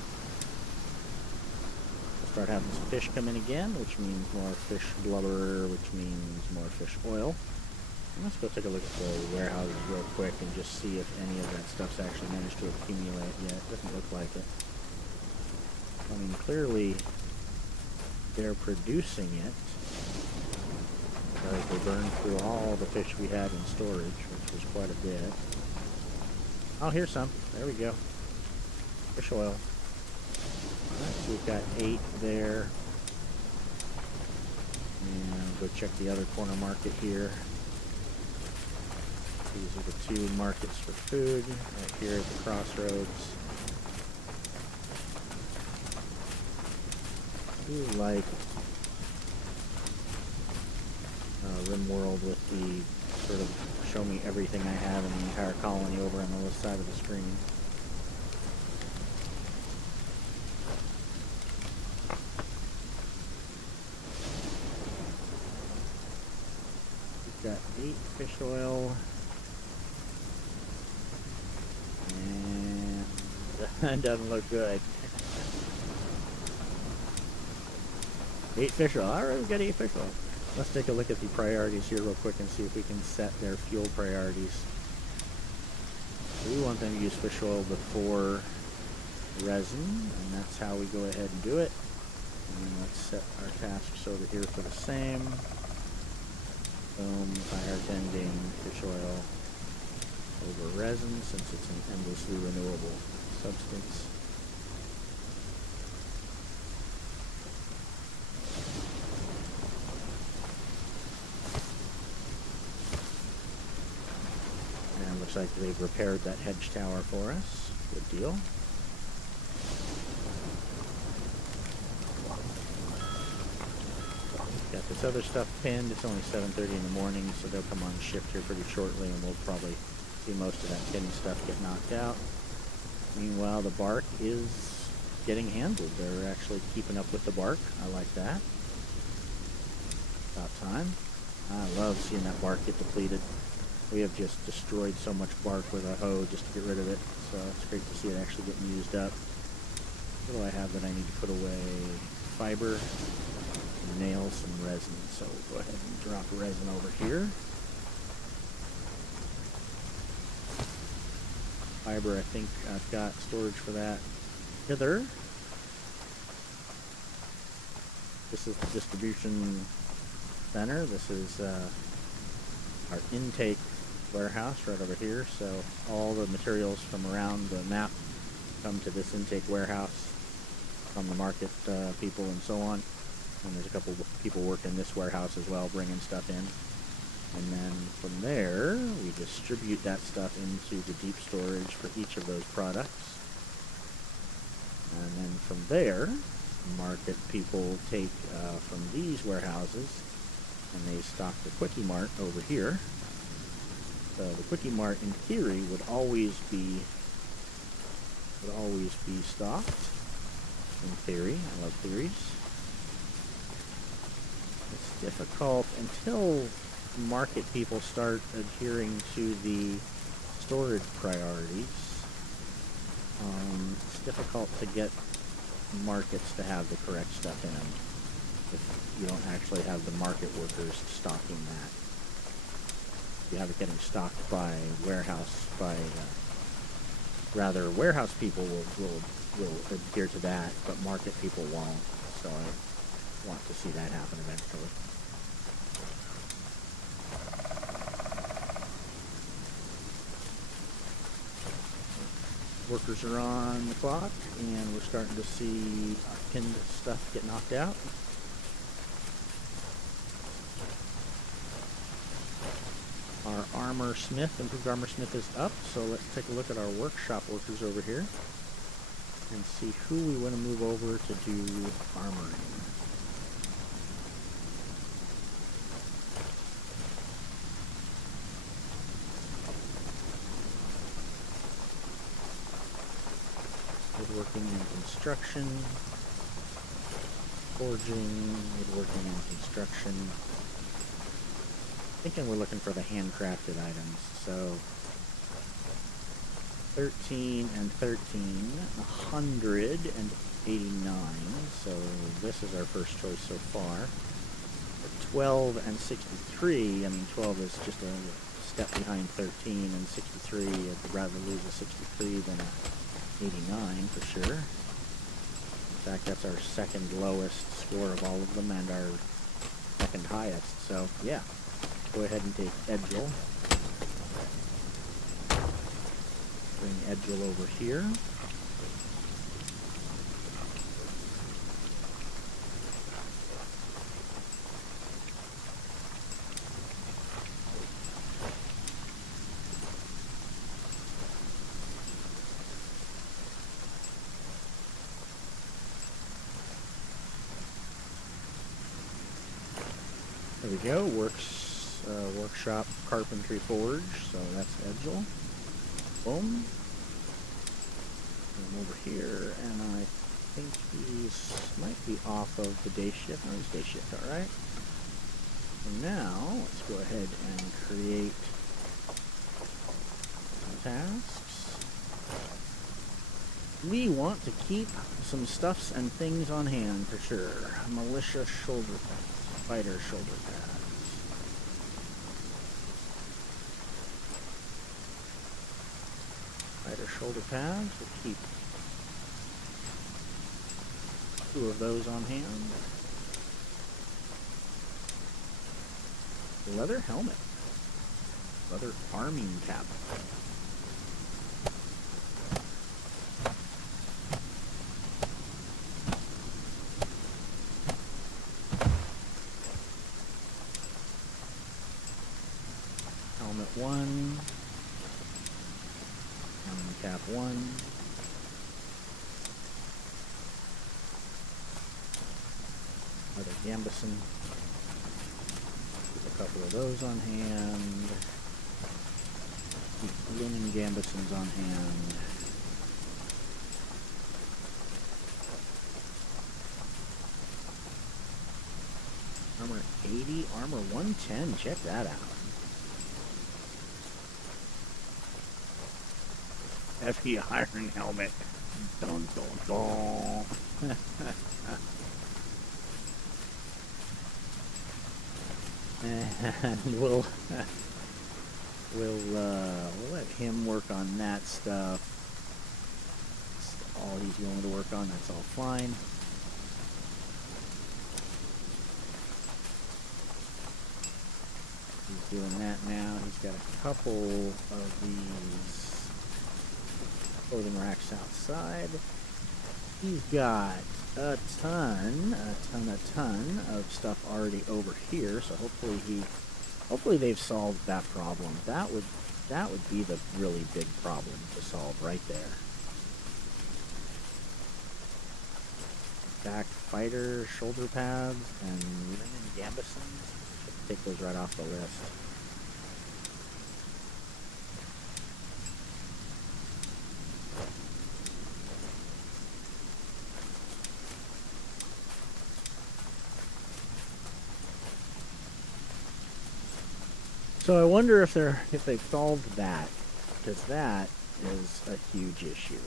We'll start having some fish come in again, which means more fish blubber, which means more fish oil. And let's go take a look at the warehouses real quick and just see if any of that stuff's actually managed to accumulate yet. It doesn't look like it. I mean, clearly they're producing it, because they burned through all the fish we had in storage, which was quite a bit. Oh, here's some. There we go. Fish oil. Alright, so we've got 8 there. And go check the other corner market here. These are the 2 markets for food, right here at the crossroads. I do like RimWorld with the sort of show me everything I have in the entire colony over on the left side of the screen. We've got 8 fish oil. That doesn't look good. 8 fish oil. Alright, we've got 8 fish oil. Let's take a look at the priorities here real quick and see if we can set their fuel priorities. We want them to use fish oil before resin, and that's how we go ahead and do it. And then let's set our tasks over here for the same. Boom, fire tending, fish oil over resin, since it's an endlessly renewable substance. And looks like they've repaired that hedge tower for us. Good deal. Got this other stuff pinned. It's only 7:30 in the morning, so they'll come on shift here pretty shortly, and we'll probably see most of that pinning stuff get knocked out. Meanwhile, the bark is getting handled. They're actually keeping up with the bark. I like that. About time. I love seeing that bark get depleted. We have just destroyed so much bark with a hoe just to get rid of it, so it's great to see it actually getting used up. What do I have that I need to put away? Fiber, nails, some resin. So we'll go ahead and drop resin over here. Fiber, I think I've got storage for that hither. This is the distribution center. This is our intake warehouse right over here. So all the materials from around the map come to this intake warehouse from the market people and so on. And there's a couple of people working this warehouse as well, bringing stuff in. And then from there, we distribute that stuff into the deep storage for each of those products. And then from there, market people take from these warehouses and they stock the Quickie Mart over here. So the Quickie Mart, in theory, would always be stocked. In theory, I love theories. It's difficult until market people start adhering to the storage priorities. It's difficult to get markets to have the correct stuff in them if you don't actually have the market workers stocking that. You have it getting stocked by warehouse people will adhere to that, but market people won't. So I want to see that happen eventually. Workers are on the clock, and we're starting to see our pinned stuff get knocked out. Our improved armor smith is up, so let's take a look at our workshop workers over here and see who we want to move over to do armoring. Woodworking and construction, forging, woodworking and construction. Thinking we're looking for the handcrafted items. So 13 and 13, 189. So this is our first choice so far. 12 and 63. I mean, 12 is just a step behind 13, and 63. I'd rather lose a 63 than a 89 for sure. In fact, that's our second lowest score of all of them and our second highest. So yeah, go ahead and take Edgel. Bring Edgel over here. There we go, workshop carpentry forge, so that's Edgel. Boom. And over here, and I think he's might be off of the day shift. No, he's day shift, alright. And now, let's go ahead and create some tasks. we want to keep some stuffs and things on hand for sure. Militia shoulder pads, fighter shoulder pads. Fighter shoulder pads, we'll keep 2 of those on hand. Leather helmet. Leather farming cap. Helmet 1. Farming cap 1. Leather gambeson. Keep a couple of those on hand. Keep linen gambesons on hand. Armor 80, armor 110. Check that out. Heavy iron helmet. Dun dun dun. And we'll let him work on that stuff. That's all he's going to work on. That's all fine. He's doing that now. He's got a couple of these clothing racks outside. He's got a ton of stuff already over here, so hopefully they've solved that problem. That would be the really big problem to solve right there. Back fighter shoulder pads and linen gambesons. Should take those right off the list. So I wonder if they've solved that, because that is a huge issue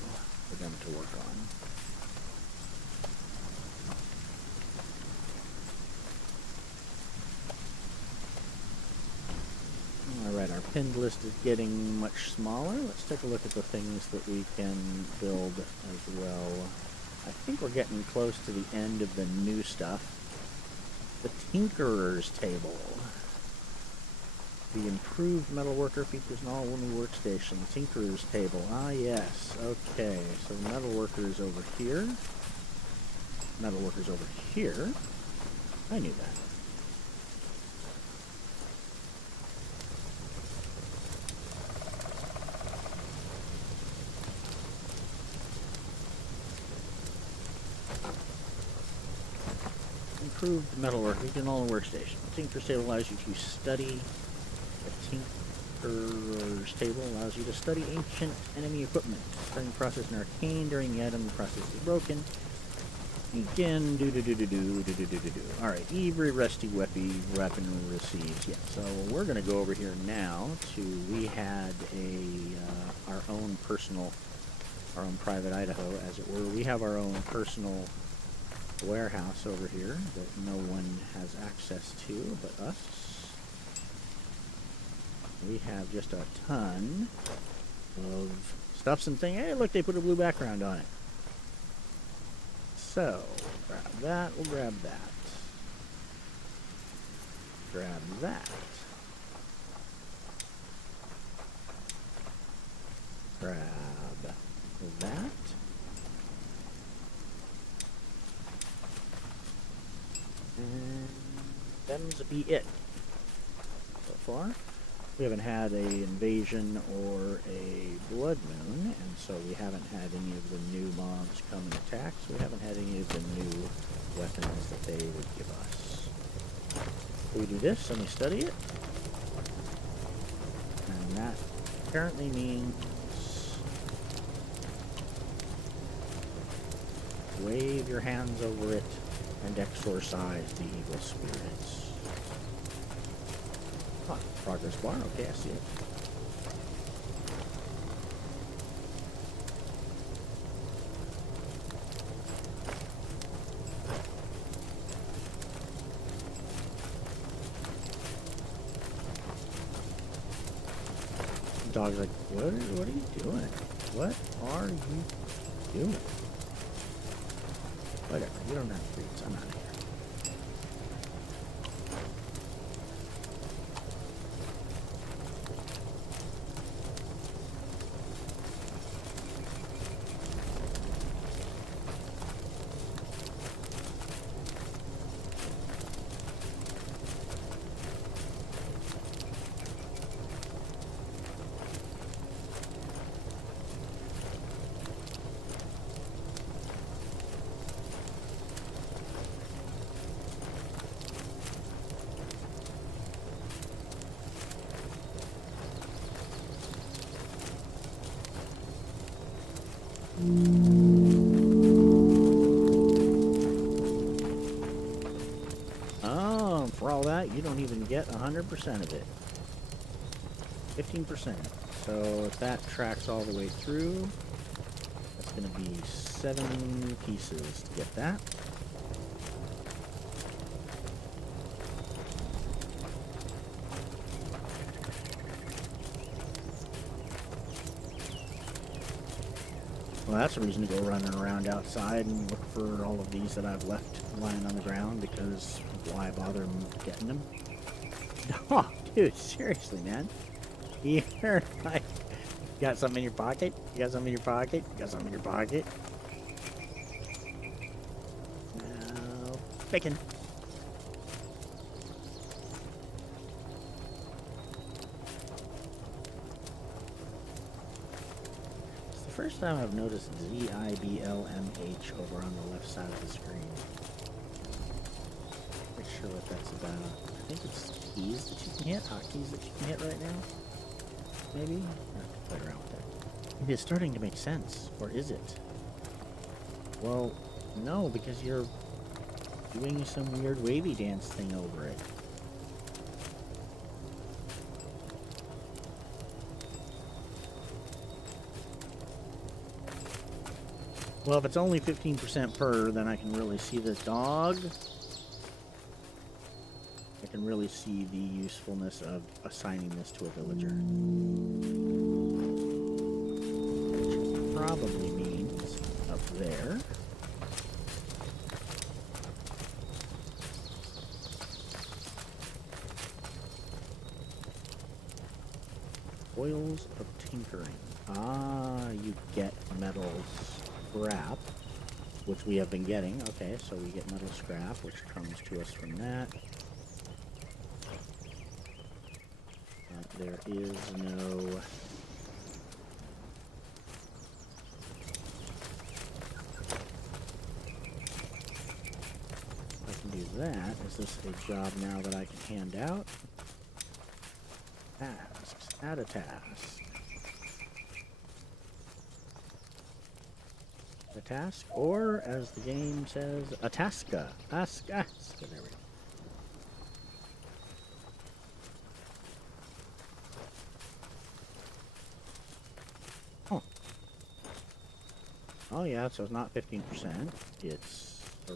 for them to work on. Alright, our pinned list is getting much smaller. Let's take a look at the things that we can build as well. I think we're getting close to the end of the new stuff. The Tinkerer's Table. The improved metalworker features an all-woman workstation. Tinkerer's Table. Ah, yes. Okay, so the metalworker's over here. Metalworker's over here. I knew that. Improved metalworker features an all-woman workstation. Tinkerer's Table allows you to study. The Tinkerer's Table allows you to study ancient enemy equipment. Studying process in arcane during the item the process is broken. Again, Alright, every rusty weapon receives. Yeah, so we're gonna go over here now to, we had our own private Idaho, as it were. We have our own personal warehouse over here that no one has access to but us. We have just a ton of stuffs and things. Hey, look, they put a blue background on it. So, grab that, we'll grab that. Grab that. Grab that. And them's be it so far. We haven't had a invasion or a blood moon, and so we haven't had any of the new mobs come and attack, so we haven't had any of the new weapons that they would give us. We do this and we study it, and that apparently means wave your hands over it and exorcise the evil spirits. Progress bar, okay, I see it. Dog's like, what are you doing? What are you doing? Whatever, you don't have treats. I'm out of here. For all that, you don't even get 100% of it. 15%. So if that tracks all the way through, that's going to be 7 pieces to get that. Well, that's a reason to go running around outside and look for all of these that I've left lying on the ground, because why bother getting them? Oh, dude, seriously, man. You're like, you got something in your pocket? You got something in your pocket? You got something in your pocket? No. Bacon. First time I've noticed ZIBLMH over on the left side of the screen. Not sure what that's about. I think it's keys that you can hit, hotkeys that you can hit right now. Maybe? I have to play around with that. It is starting to make sense, or is it? Well, no, because you're doing some weird wavy dance thing over it. Well, if it's only 15% per, then I can really see the dog. I can really see the usefulness of assigning this to a villager. Which probably means up there. Oils of tinkering. Ah, you get metal scrap, which we have been getting. Okay, so we get metal scrap, which comes to us from that. There is no... I can do that. Is this a job now that I can hand out? Tasks. Add a task. A task, or as the game says, a ASKA. ASKA. There we go. Oh. Oh yeah, so it's not 15%. It's a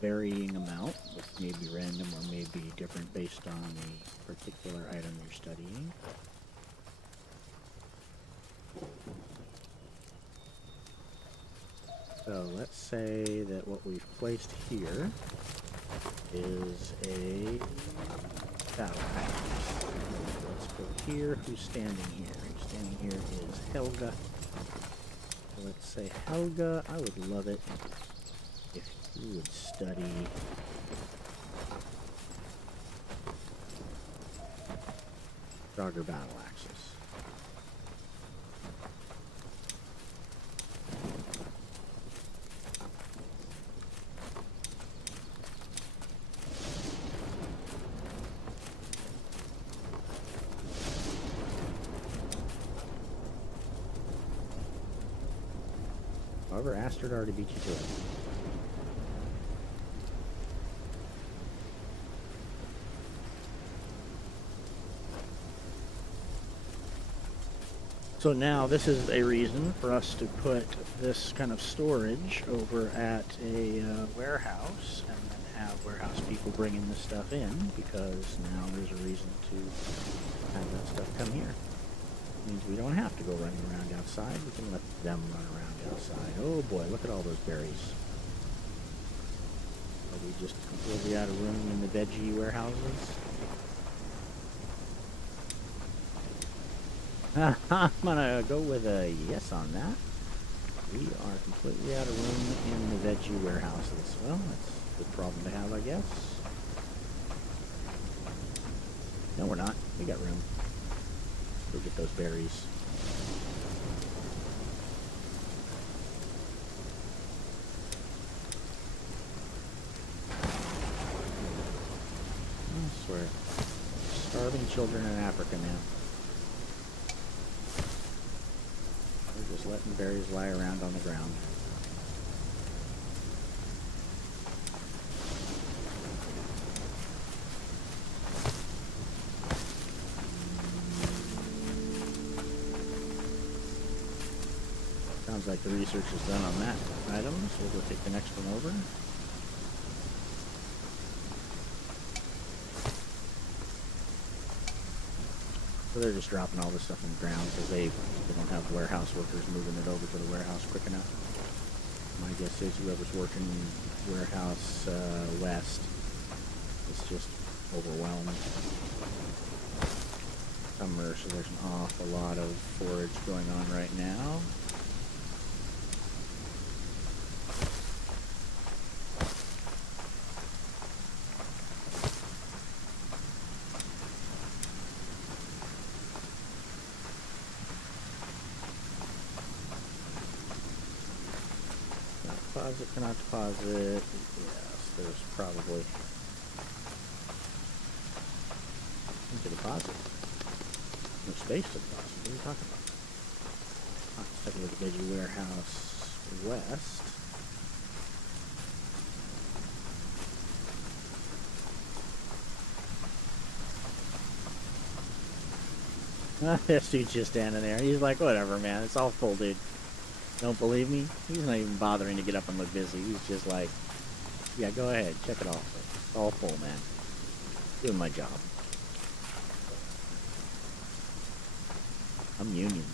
varying amount, which may be random or may be different based on the particular item you're studying. So let's say that what we've placed here is a battle axe. Let's go here. Who's standing here? Who's standing here is Helga. So let's say Helga, I would love it if you would study Jogger battle axes. However, Astrid already beat you to it. So now this is a reason for us to put this kind of storage over at a warehouse, and then have warehouse people bringing this stuff in, because now there's a reason to have that stuff come here. Means we don't have to go running around outside. We can let them run around outside. Oh boy, look at all those berries. Are we just completely out of room in the veggie warehouses? I'm gonna go with a yes on that. We are completely out of room in the veggie warehouses. Well, that's a good problem to have, I guess. No, we're not. We got room. Go get those berries. I swear. Starving children in Africa, man. They're just letting berries lie around on the ground. Sounds like the research is done on that item, so we'll go take the next one over. So they're just dropping all this stuff on the ground because they don't have warehouse workers moving it over to the warehouse quick enough. My guess is whoever's working warehouse west is just overwhelmed. Summer, so there's an awful lot of forage going on right now. Cannot deposit. Yes, there's probably nothing to deposit. No space to deposit. What are you talking about? Let's take a look at Veggie Warehouse West. This dude's just standing there. He's like, whatever, man. It's all full, dude. Don't believe me? He's not even bothering to get up and look busy. He's just like, yeah, go ahead. Check it all. It's all full, man. Doing my job. I'm union.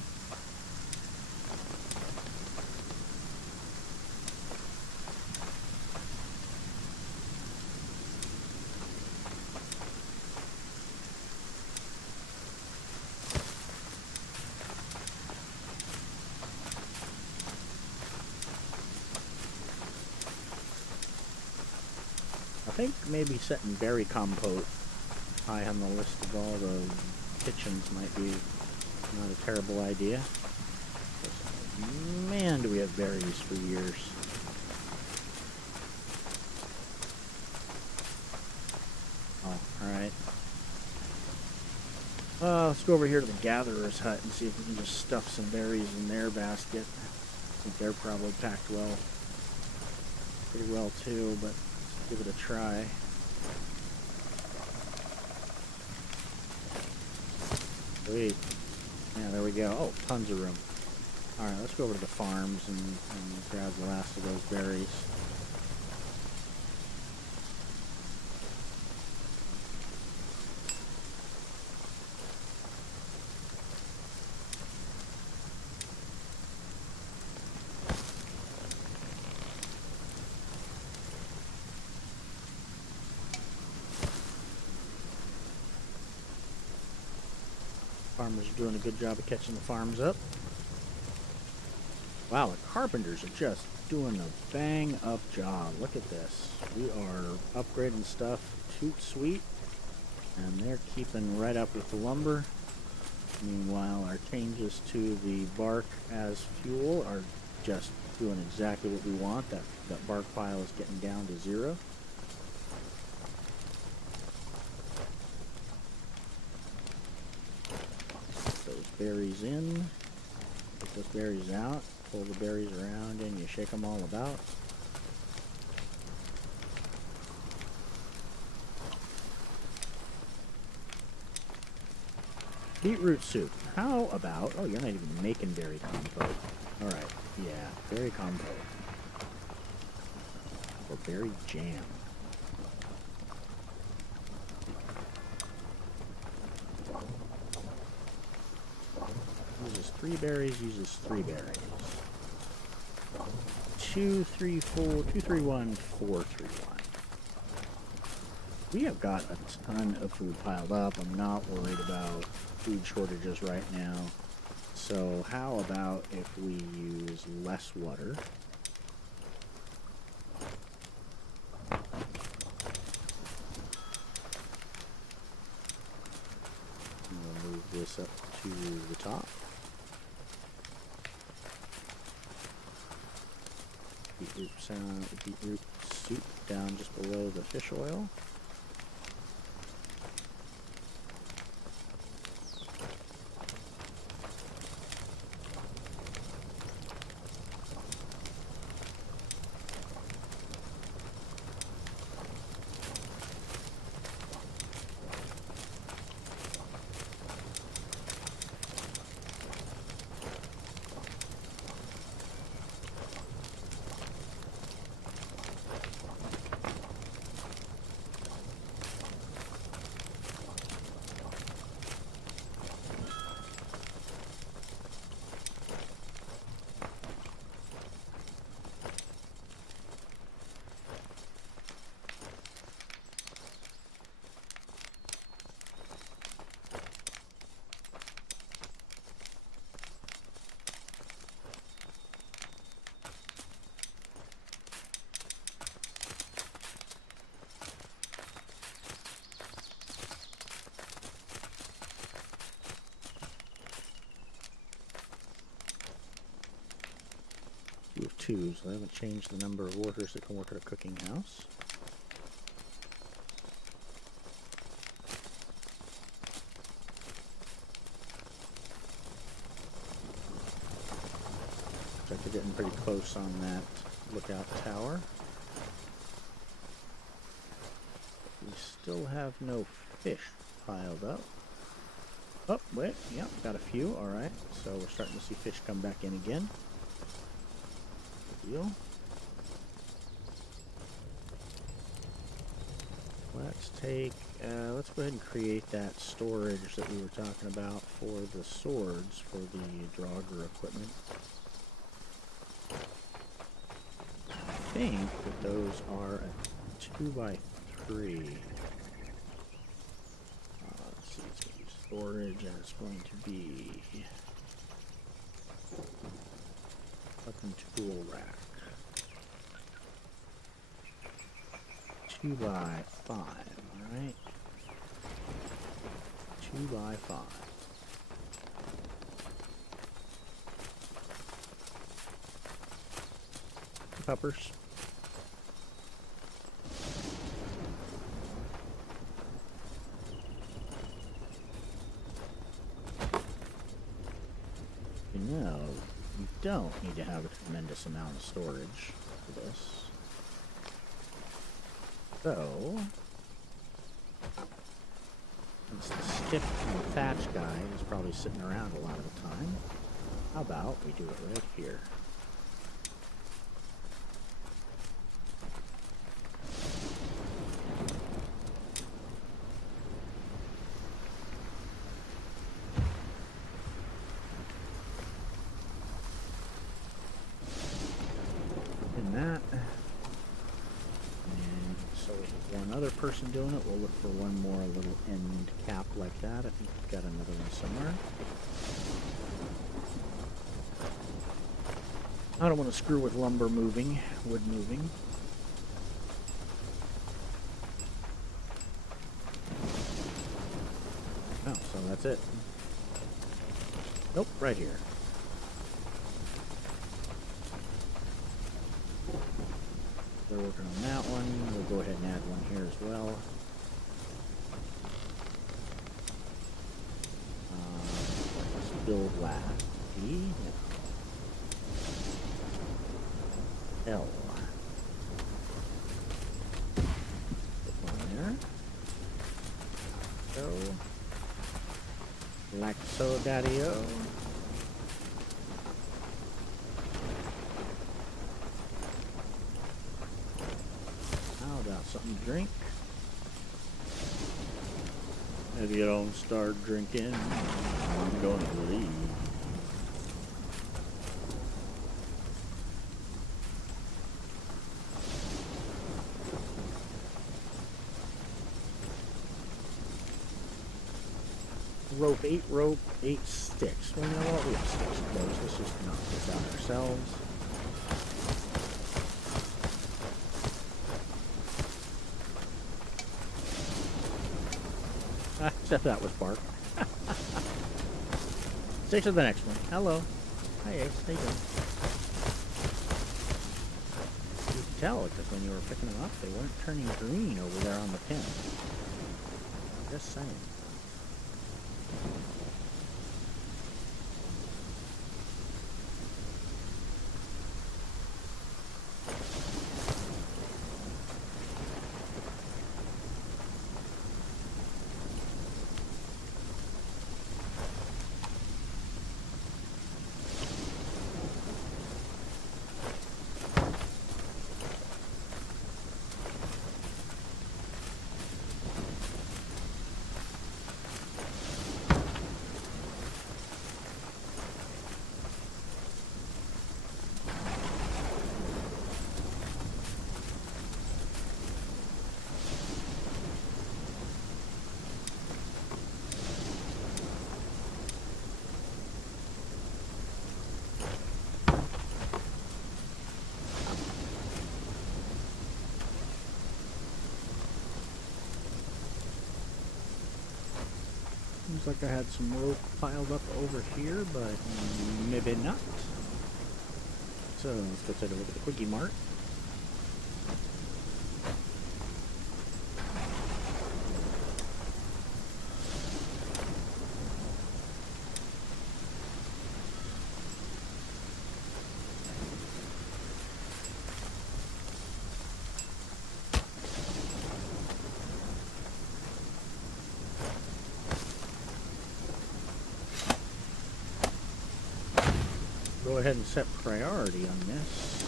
I think maybe setting berry compote high on the list of all the kitchens might be not a terrible idea. Man, do we have berries for years. Oh, alright. Let's go over here to the gatherer's hut and see if we can just stuff some berries in their basket. I think they're probably packed well. Pretty well too, but give it a try. Sweet. Yeah, there we go. Oh, tons of room. Alright, let's go over to the farms and grab the last of those berries. Farmers are doing a good job of catching the farms up. Wow, the carpenters are just doing a bang-up job. Look at this. We are upgrading stuff toot sweet, and they're keeping right up with the lumber. Meanwhile, our changes to the bark as fuel are just doing exactly what we want. That bark pile is getting down to 0. Berries in, put those berries out, pull the berries around and you shake them all about. Beetroot soup. How about, oh, you're not even making berry compote. Alright, yeah, berry compote. Or berry jam. 3 berries uses 3 berries. 2, 3, 4, 2, 3, 1, 4, 3, 1. We have got a ton of food piled up. I'm not worried about food shortages right now. So how about if we use less water? We'll move this up to the top. Beetroot soup down just below the fish oil. Of 2, so I haven't changed the number of workers that can work at a cooking house. Looks like they're getting pretty close on that lookout tower. We still have no fish piled up. Oh, wait, yeah, got a few, alright. So we're starting to see fish come back in again. Deal. Let's go ahead and create that storage that we were talking about for the swords for the Draugr equipment. I think that those are a 2 by 3. Let's see, it's going to be storage and it's going to be weapon tool rack. 2 by 5, alright? 2 by 5. Peppers. You know, you don't need to have a tremendous amount of storage for this. So, since the stick and thatch guy is probably sitting around a lot of the time, how about we do it right here? Person doing it, we'll look for one more little end cap like that. I think we've got another one somewhere. I don't want to screw with lumber moving, wood moving. Oh, so that's it. Nope, right here. They're working on that one. We'll go ahead and add one here as well. Let's build last. E? No. L. Put one there. So. Like so, daddy-o. Something to drink. If you don't start drinking, I'm going to leave. rope, 8 sticks. Well, you know what? We have sticks of those. Let's just knock this out ourselves. Except that was bark. Sticks of the next one. Hello. Hi, Ace. How you doing? You could tell because when you were picking them up, they weren't turning green over there on the pin. Just saying. Seems like I had some rope piled up over here, but maybe not. So let's go take a look at the Quickie Mart. Go ahead and set priority on this.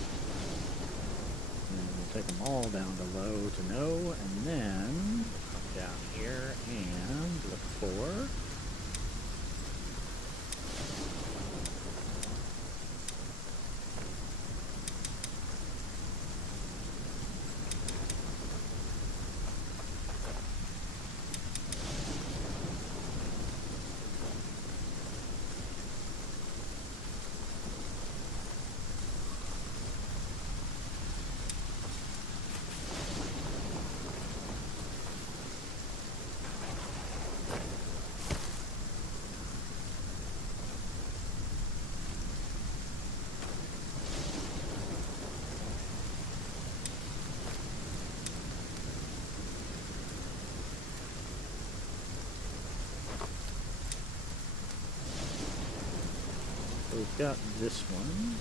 And we'll take them all down to low to no, and then come down here and look for we've got this one.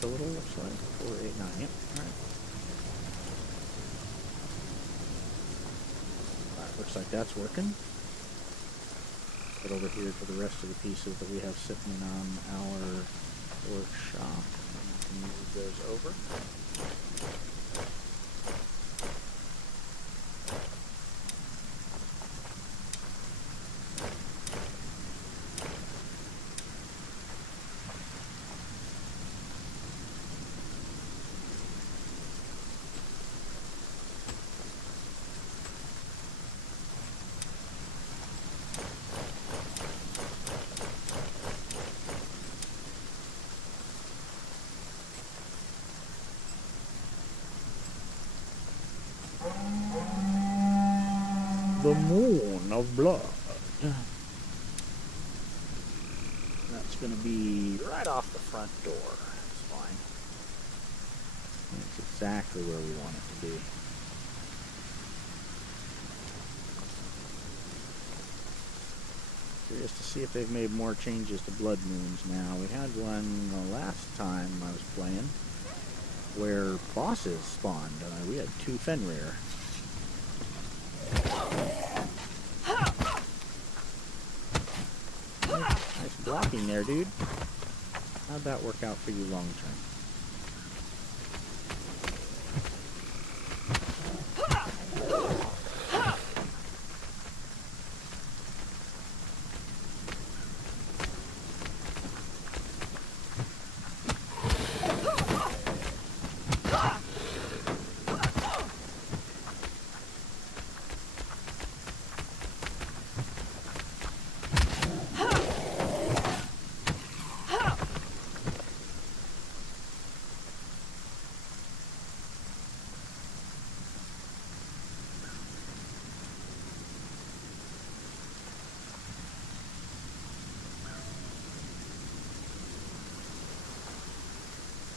Total looks like 4, 8, 9. Yep. Alright, looks like that's working. Head over here to the rest of the pieces that we have sitting on our workshop. And move those over. The Moon of Blood. That's going to be right off the front door. It's fine. That's exactly where we want it to be. Curious to see if they've made more changes to Blood Moons now. We had one the last time I was playing where bosses spawned. We had 2 Fenrir. blocking there, dude. How'd that work out for you long term?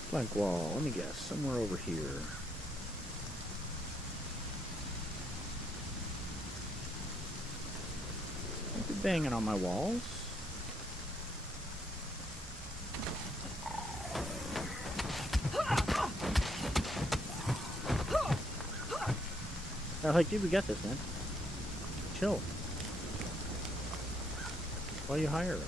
Blank wall, let me guess, somewhere over here. I've been banging on my walls. Like, dude, we got this, man. Chill. Why you hire us?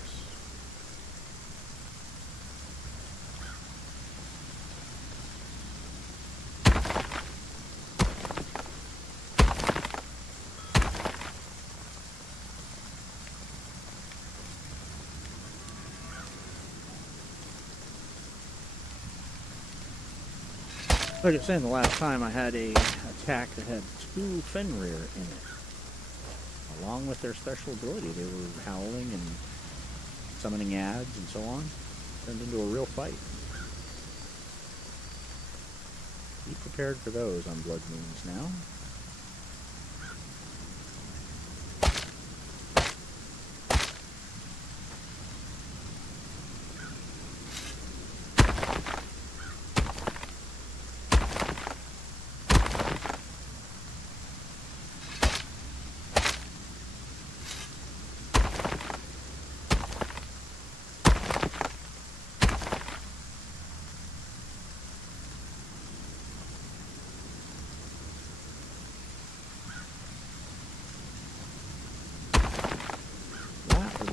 Like I was saying, the last time I had a attack that had 2 Fenrir in it. Along with their special ability, they were howling and summoning ads and so on. Turned into a real fight. Be prepared for those on Blood Moons now.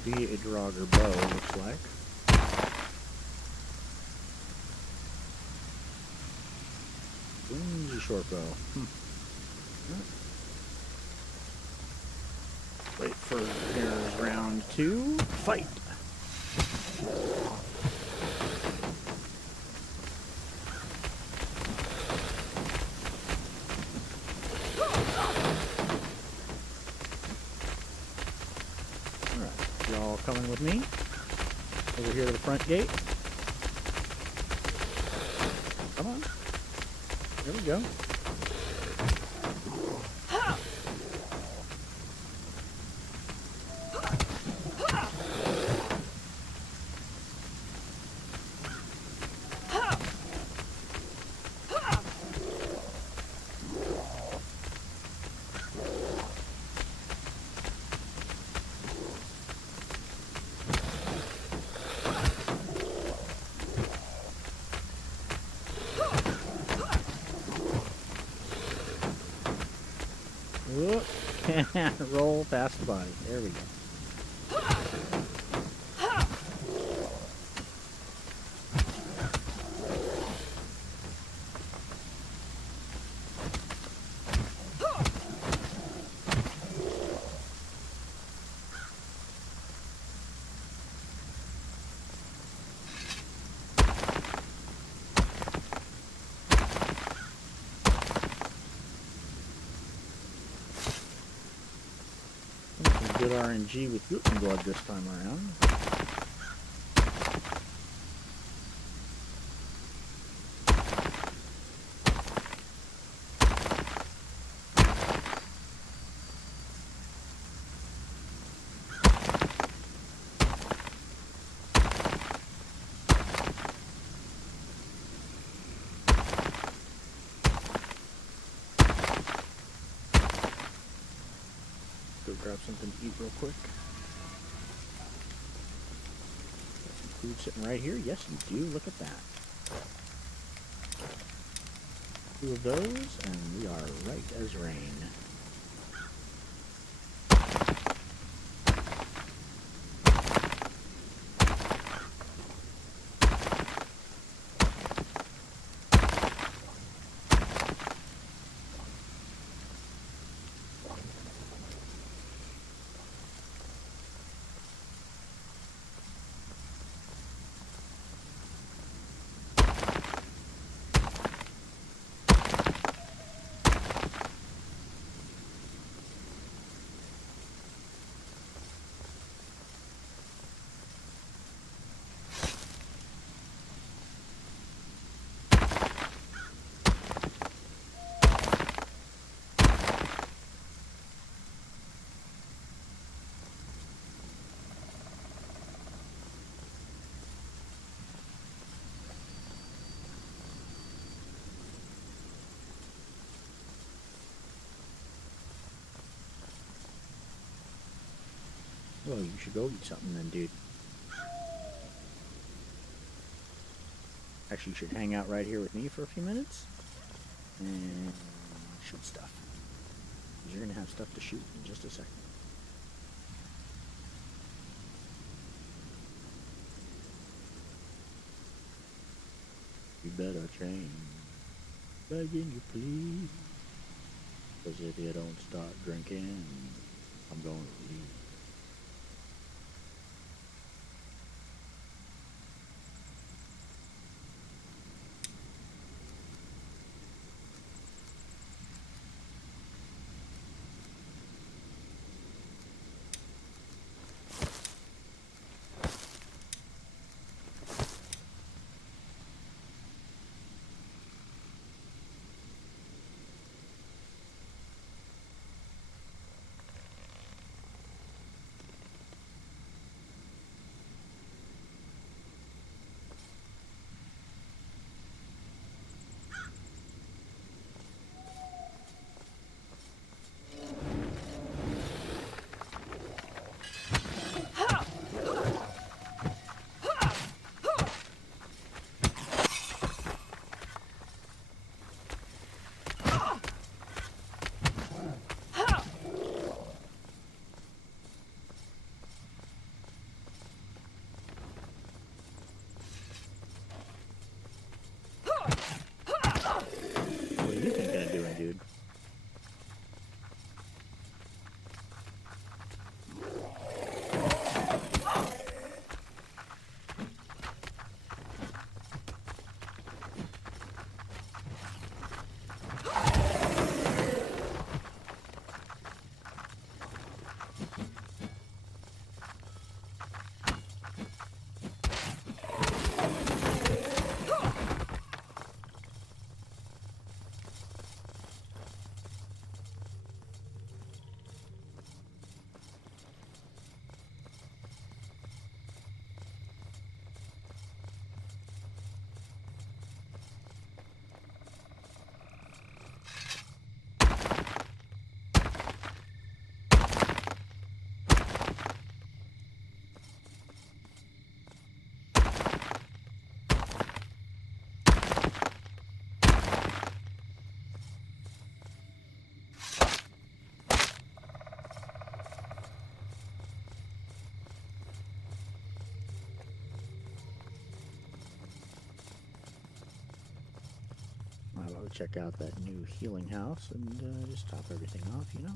Be a Draugr bow, looks like. Flimsy short bow. Wait for here's round 2. Fight! Coming with me over here to the front gate. Come on. There we go. Roll past the body. There we go. Good RNG with Gluten Blood this time around. Go grab something to eat real quick. Got some food sitting right here. Yes, you do. Look at that. 2 of those, and we are right as rain. Well, you should go eat something then, dude. Actually, you should hang out right here with me for a few minutes and shoot stuff. You're going to have stuff to shoot in just a second. You better change, begging you please, because if you don't start drinking, I'm going to leave. What are you thinking of doing, dude? I'll check out that new healing house and just top everything off, you know?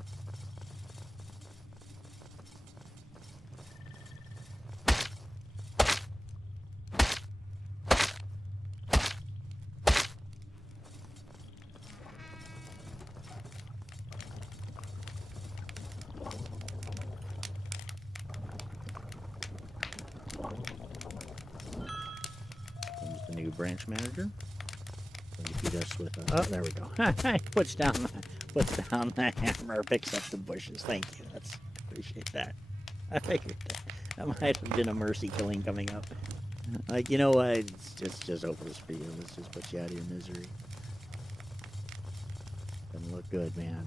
Comes the new branch manager. You feed us with oh, there we go. puts down the hammer, picks up the bushes. Thank you. Appreciate that. I figured that might have been a mercy killing coming up. Like, you know what? It's just hopeless for you. Let's just put you out of your misery. Doesn't look good, man.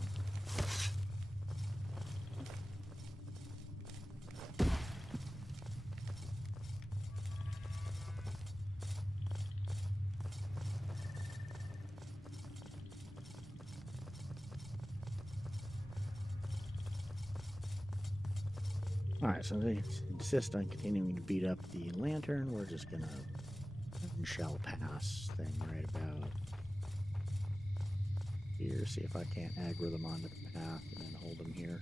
Alright, so they insist on continuing to beat up the lantern. We're just gonna shell pass thing right about here. See if I can't aggro them onto the path and then hold them here.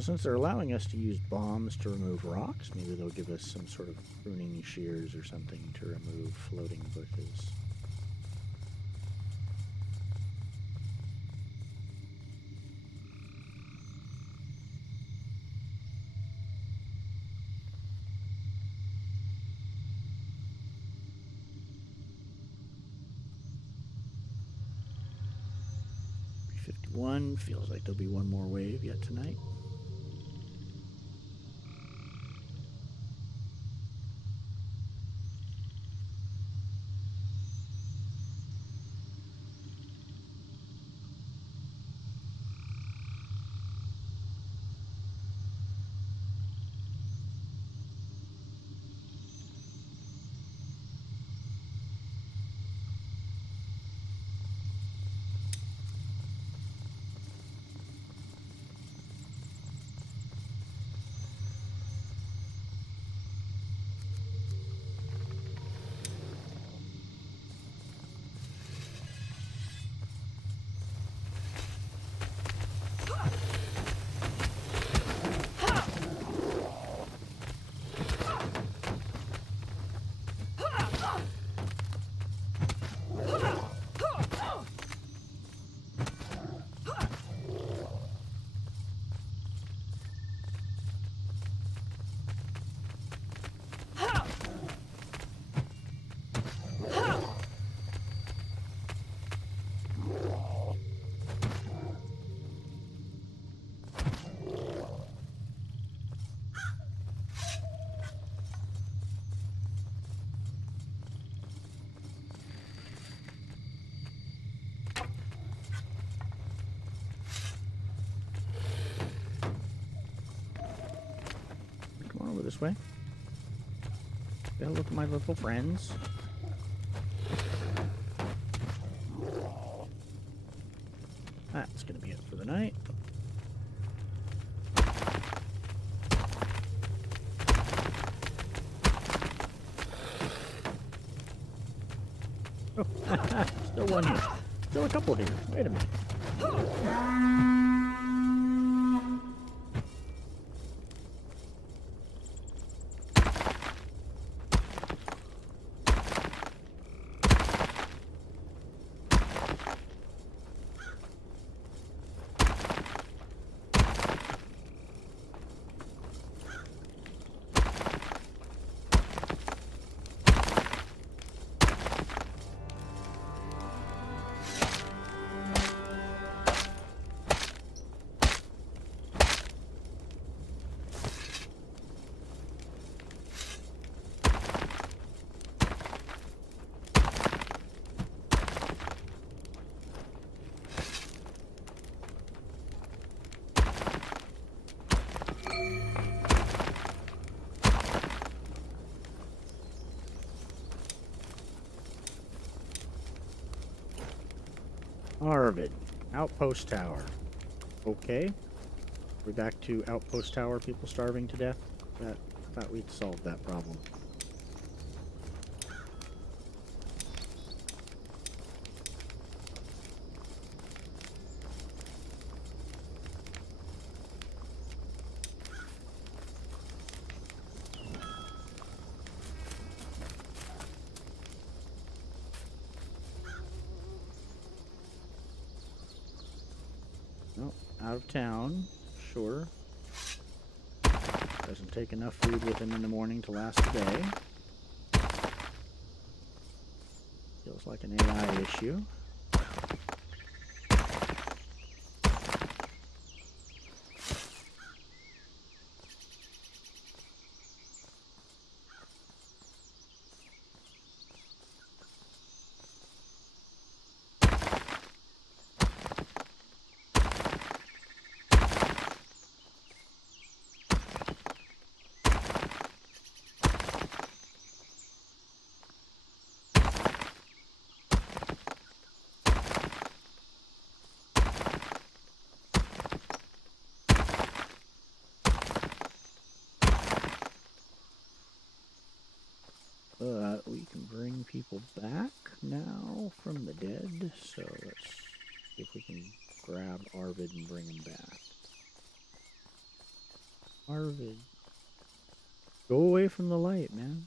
Since they're allowing us to use bombs to remove rocks, maybe they'll give us some sort of pruning shears or something to remove floating bushes. one. Feels like there'll be one more wave yet tonight. Come on over this way. Gotta look at my little friends. That's gonna be it for the night. Oh, still one here. Still a couple here. Wait a minute. Arvid, Outpost Tower. Okay. We're back to Outpost Tower, people starving to death. I thought we'd solved that problem. Nope, out of town, sure. Doesn't take enough food with him in the morning to last the day. Feels like an AI issue. But we can bring people back now from the dead, so let's see if we can grab Arvid and bring him back. Arvid, go away from the light, man.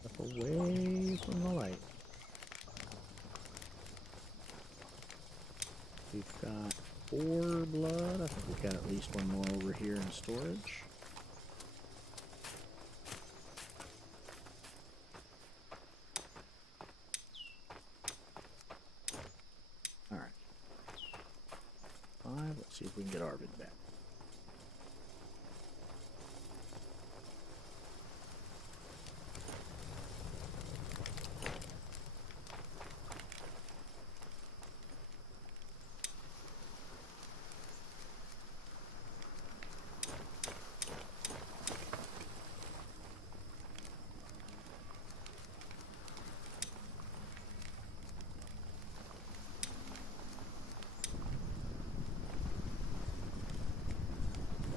Step away from the light. We've got 4 blood. I think we've got at least one more over here in storage. see if we can get Arvid back.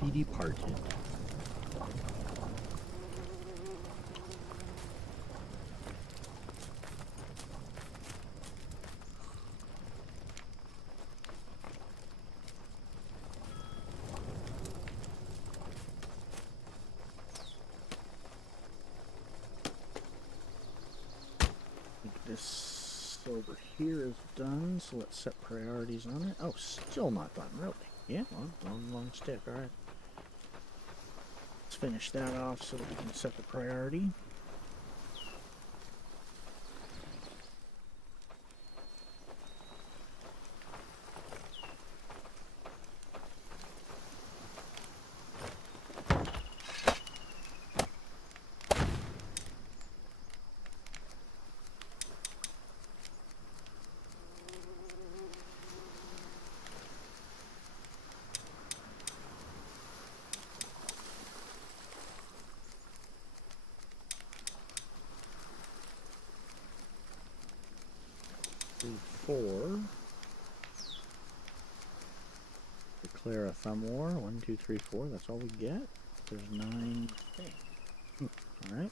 He departed. This over here is done, so let's set priorities on it. Oh, still not done, really? Yeah, well, long stick, alright. Let's finish that off so that we can set the priority. Four. Declare a thumb war. 1, 2, 3, 4. That's all we get. There's 9 things. Alright.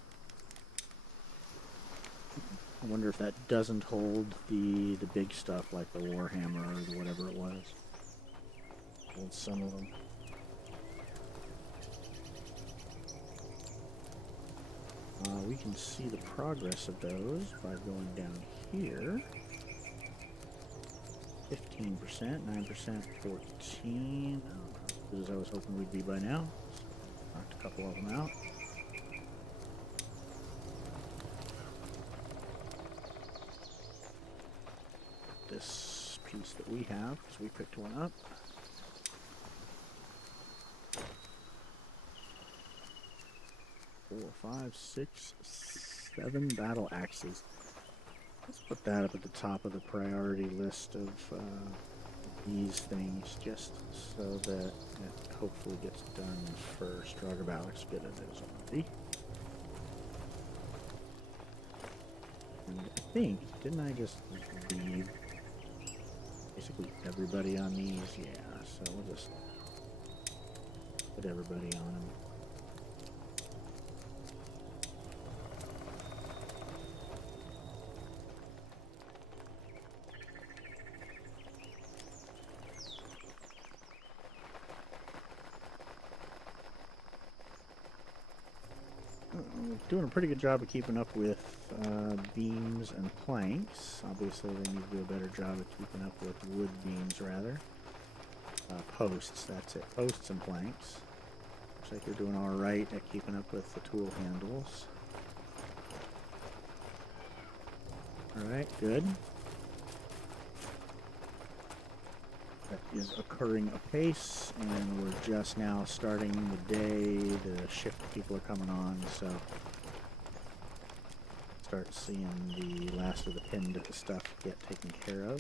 I wonder if that doesn't hold the big stuff like the Warhammer or the whatever it was. Hold some of them. We can see the progress of those by going down here. 15%, 9%, 14. Oh, as I was hoping we'd be by now. Knocked a couple of them out. This piece that we have, because we picked one up. Four, 5, 6, 7 battle axes. Let's put that up at the top of the priority list of these things, just so that it hopefully gets done first. Roundabout looks good at those already. And I think, didn't I just leave basically everybody on these? Yeah, so we'll just put everybody on them. Doing a pretty good job of keeping up with beams and planks. Obviously, they need to do a better job of keeping up with wood beams, rather. Posts, that's it. Posts and planks. Looks like they're doing alright at keeping up with the tool handles. Alright, good. That is occurring apace, and we're just now starting the day. The shift people are coming on, so start seeing the last of the pinned stuff get taken care of.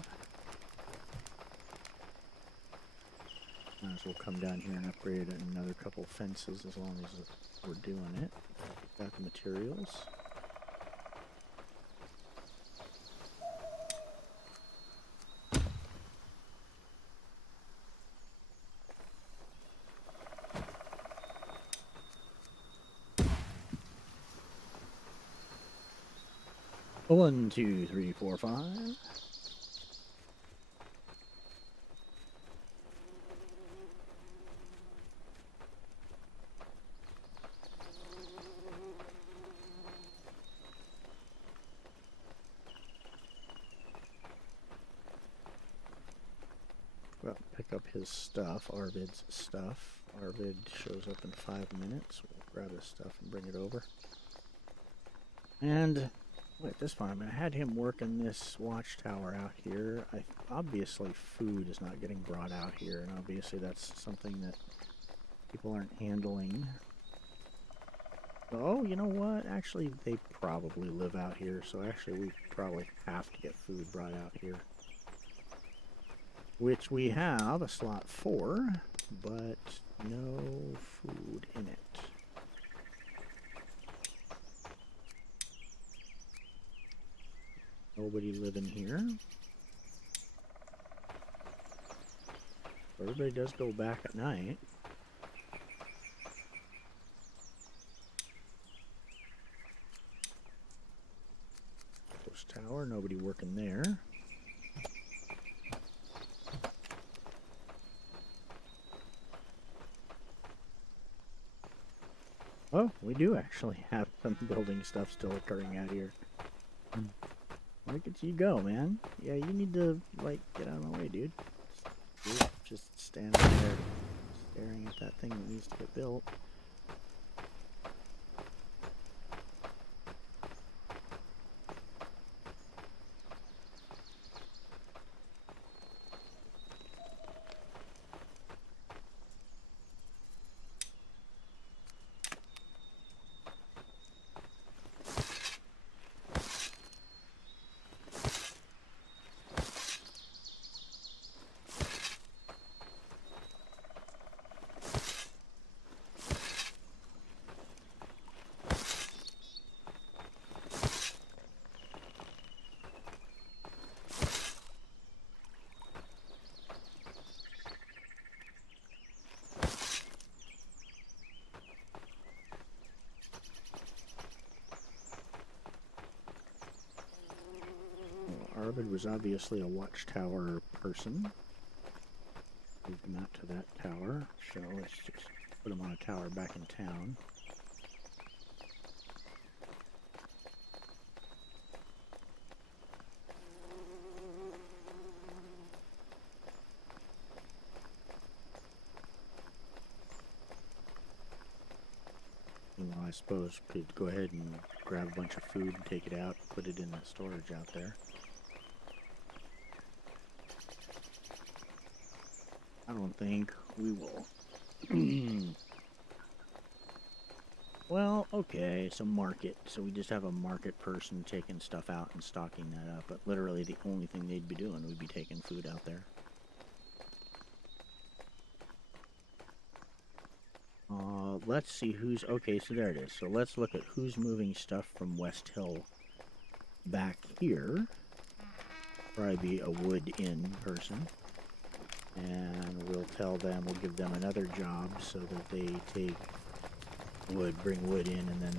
Might as well come down here and upgrade another couple fences as long as we're doing it. Got the materials. One, 2, 3, 4, 5. Well, pick up his stuff, Arvid's stuff. Arvid shows up in 5 minutes. We'll grab his stuff and bring it over. And Wait, this time I had him working this watchtower out here. Obviously food is not getting brought out here, and obviously that's something that people aren't handling. Oh, you know what? Actually, they probably live out here, so actually we probably have to get food brought out here. Which we have a slot for, but no food in it. Nobody living here. Everybody does go back at night. Post tower, nobody working there. Oh, we do actually have some building stuff still occurring out here. Look at you go, man. Yeah, you need to, like, get out of the way, dude. You're just standing there staring at that thing that needs to get built. Arvid was obviously a watchtower person. Moved him out to that tower, so let's just put him on a tower back in town. Well, I suppose we could go ahead and grab a bunch of food and take it out, put it in the storage out there. I don't think we will. Well, okay, so market. So we just have a market person taking stuff out and stocking that up. But literally the only thing they'd be doing would be taking food out there. Let's see who's... Okay, so there it is. So let's look at who's moving stuff from West Hill back here. Probably be a wood inn person. And we'll tell them, we'll give them another job so that they take wood, bring wood in, and then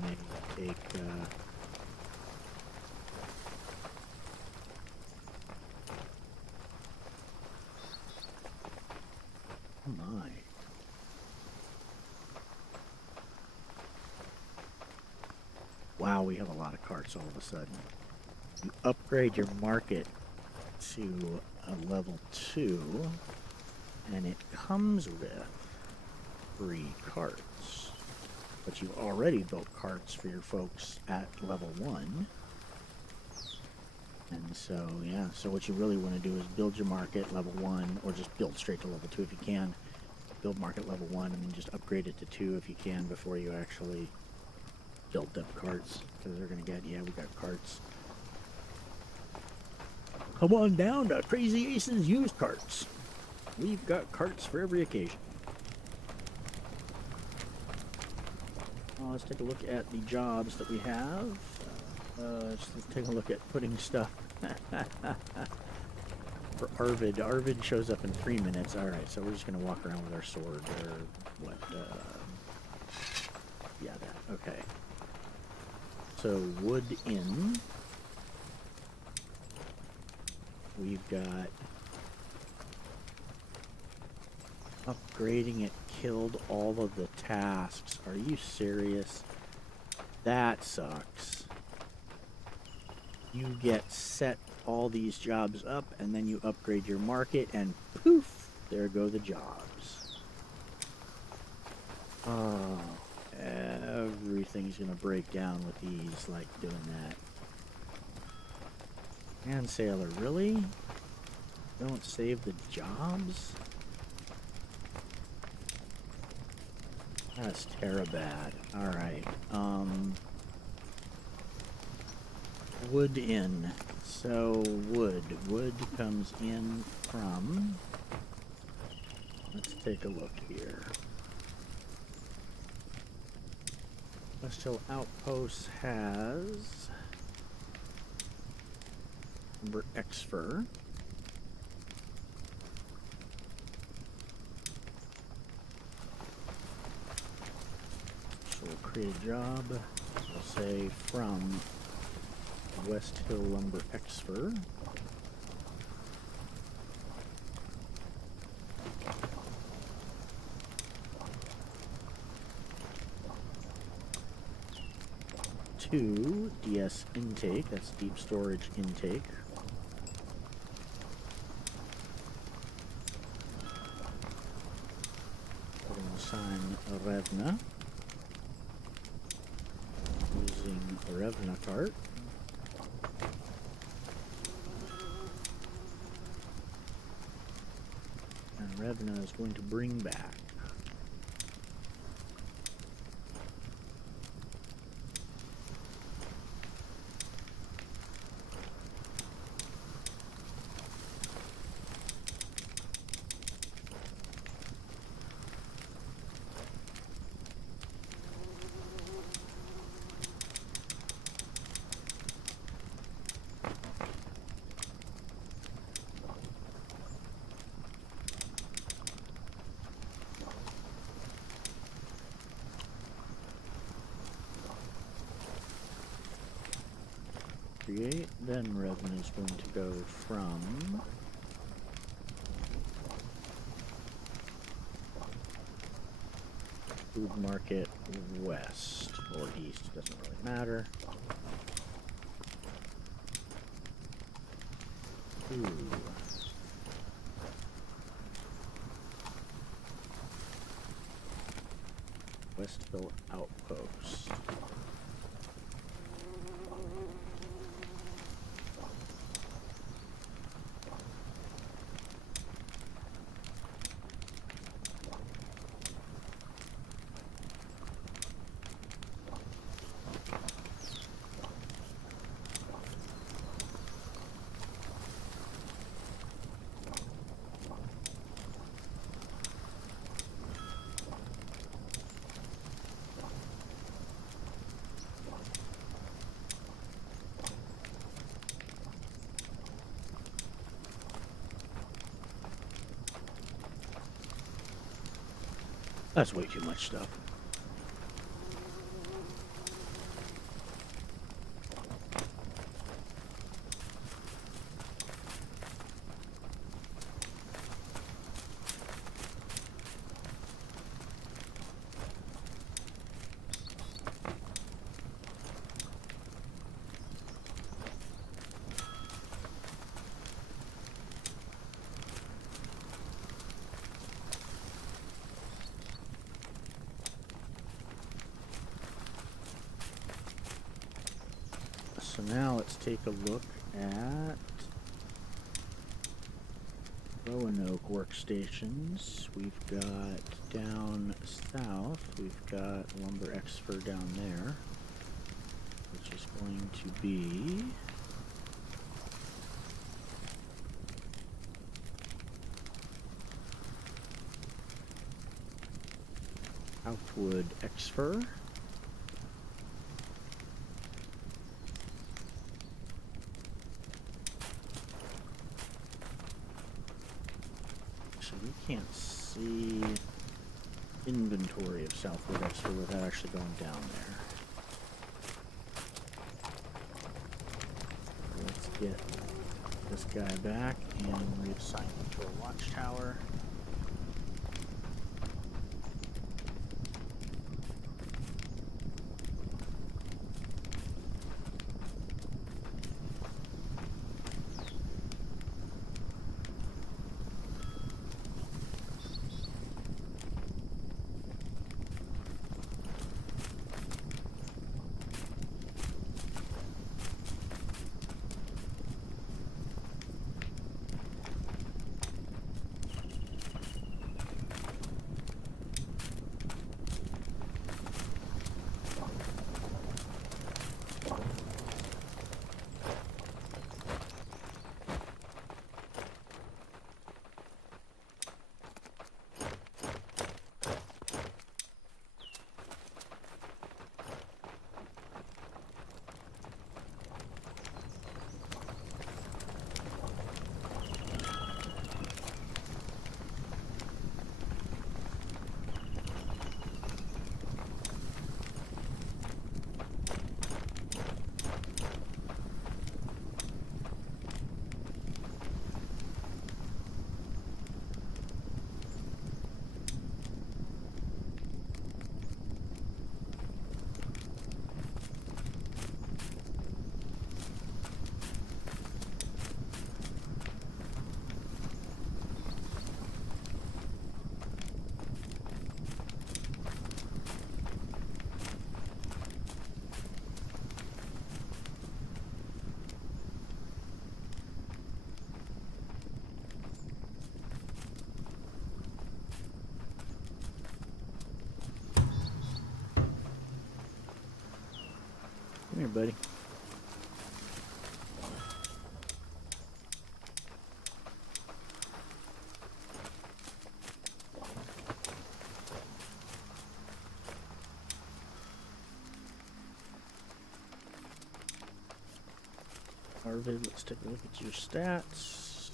they take, oh my. Wow, we have a lot of carts all of a sudden. You upgrade your market to a level 2, and it comes with 3 carts. But you already built carts for your folks at level 1. And so, yeah, so what you really want to do is build your market level 1, or just build straight to level 2 if you can. Build market level 1 and then just upgrade it to 2 if you can before you actually build them carts. Because they're going to get, yeah, we got carts. Come on down to Crazy Ace's used carts. We've got carts for every occasion. Let's take a look at the jobs that we have. Let's take a look at putting stuff for Arvid. Arvid shows up in 3 minutes. Alright, so we're just going to walk around with our sword, or what? Yeah, that. Okay. So, wood in. We've got upgrading it killed all of the tasks. Are you serious? That sucks. You get set all these jobs up, and then you upgrade your market, and poof, there go the jobs. Oh, everything's gonna break down with these, like doing that. And sailor, really? Don't save the jobs? That's terabad. Alright. Wood in. So, wood. Wood comes in from... Let's take a look here. West Hill Outpost has... Number X fur. So we'll create a job. We'll say from West Hill Lumber X fur. To DS intake, that's deep storage intake. We're going to assign Revna using a Revna cart. And Revna is going to bring back. Create, then revenue is going to go from food market west or east, doesn't really matter. Ooh. Westville Outpost. That's way too much stuff. So now let's take a look at Roanoke workstations. We've got down south, we've got lumber expert down there, which is going to be Outwood Exfer. We can't see inventory of Southwood Extra without actually going down there. Let's get this guy back and reassign him to a watchtower. here, buddy. Arvid, let's take a look at your stats.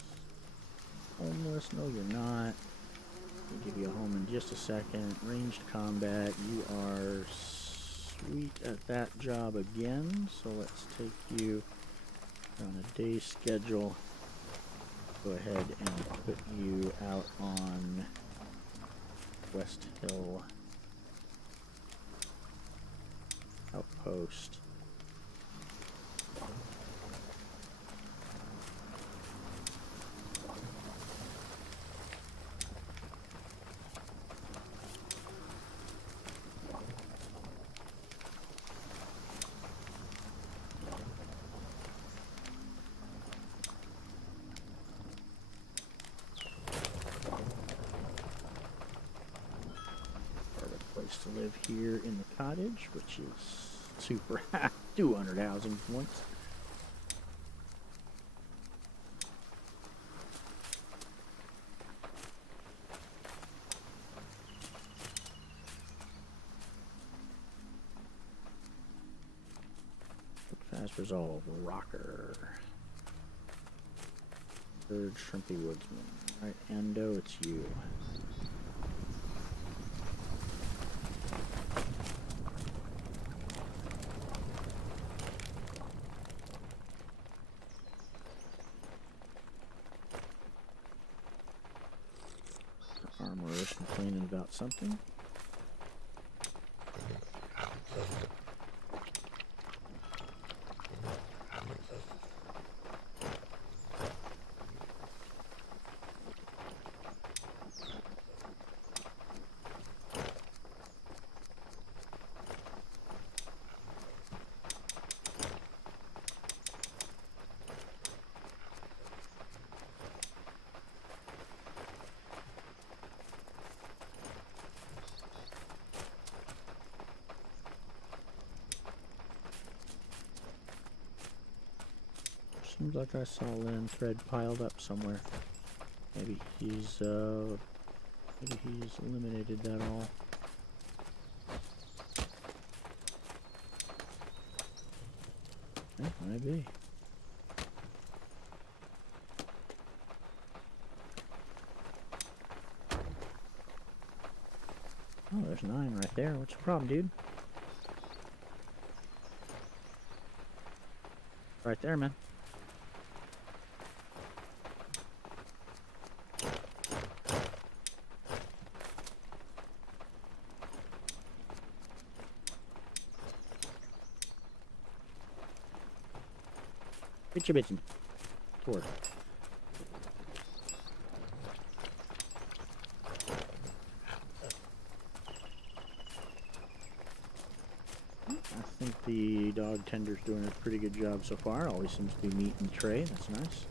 Homeless, no you're not. I'll give you a home in just a second. Ranged combat, you are sweet at that job again. So let's take you on a day schedule. Go ahead and put you out on West Hill Outpost. To live here in the cottage, which is super 200 housing points. Fast resolve, rocker. Third shrimpy woodsman. Alright, Endo, it's you. Armorer's complaining about something. Seems like I saw linen thread piled up somewhere. Maybe he's eliminated that all. Yeah, maybe. Oh, there's 9 right there. What's the problem, dude? Right there, man. Get your bitchin'. Toward. I think the dog tender's doing a pretty good job so far. Always seems to be meat in the tray. That's nice.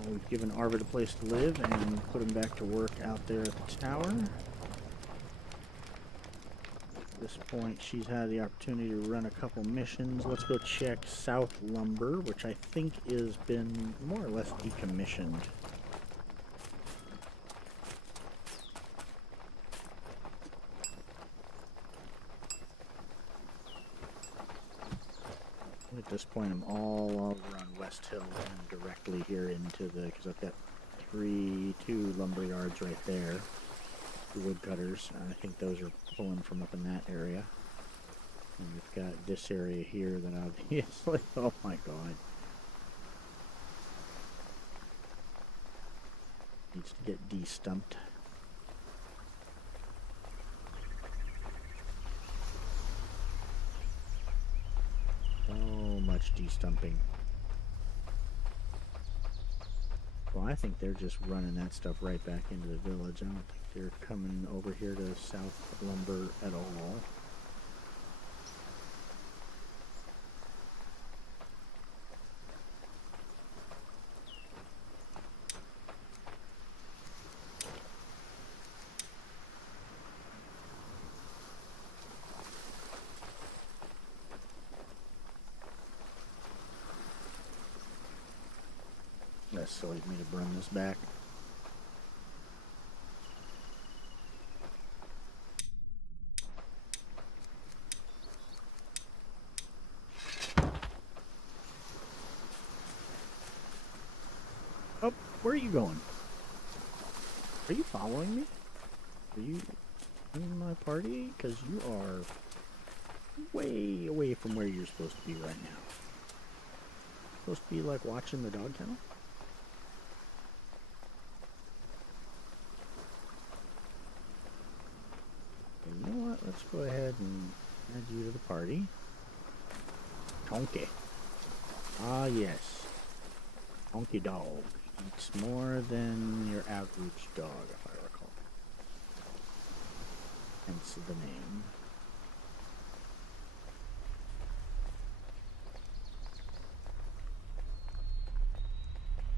Well, we've given Arvid a place to live and put him back to work out there at the tower. At this point, she's had the opportunity to run a couple missions. Let's go check South Lumber, which I think has been more or less decommissioned. At this point, I'm all over on West Hill and directly here into the, because I've got two lumber yards right there. Woodcutters. I think those are pulling from up in that area. And we've got this area here that obviously, oh my god, needs to get de-stumped. So much de-stumping. Well, I think they're just running that stuff right back into the village. I don't think they're coming over here to South Lumber at all. that's silly of me to bring this back. Oh, where are you going? Are you following me? Are you in my party? Because you are way away from where you're supposed to be right now. Supposed to be like watching the dog kennel? You know what? Let's go ahead and add you to the party. Chonky. Ah, yes. Chonky dog. Eats more than your average dog, if I recall. Hence the name.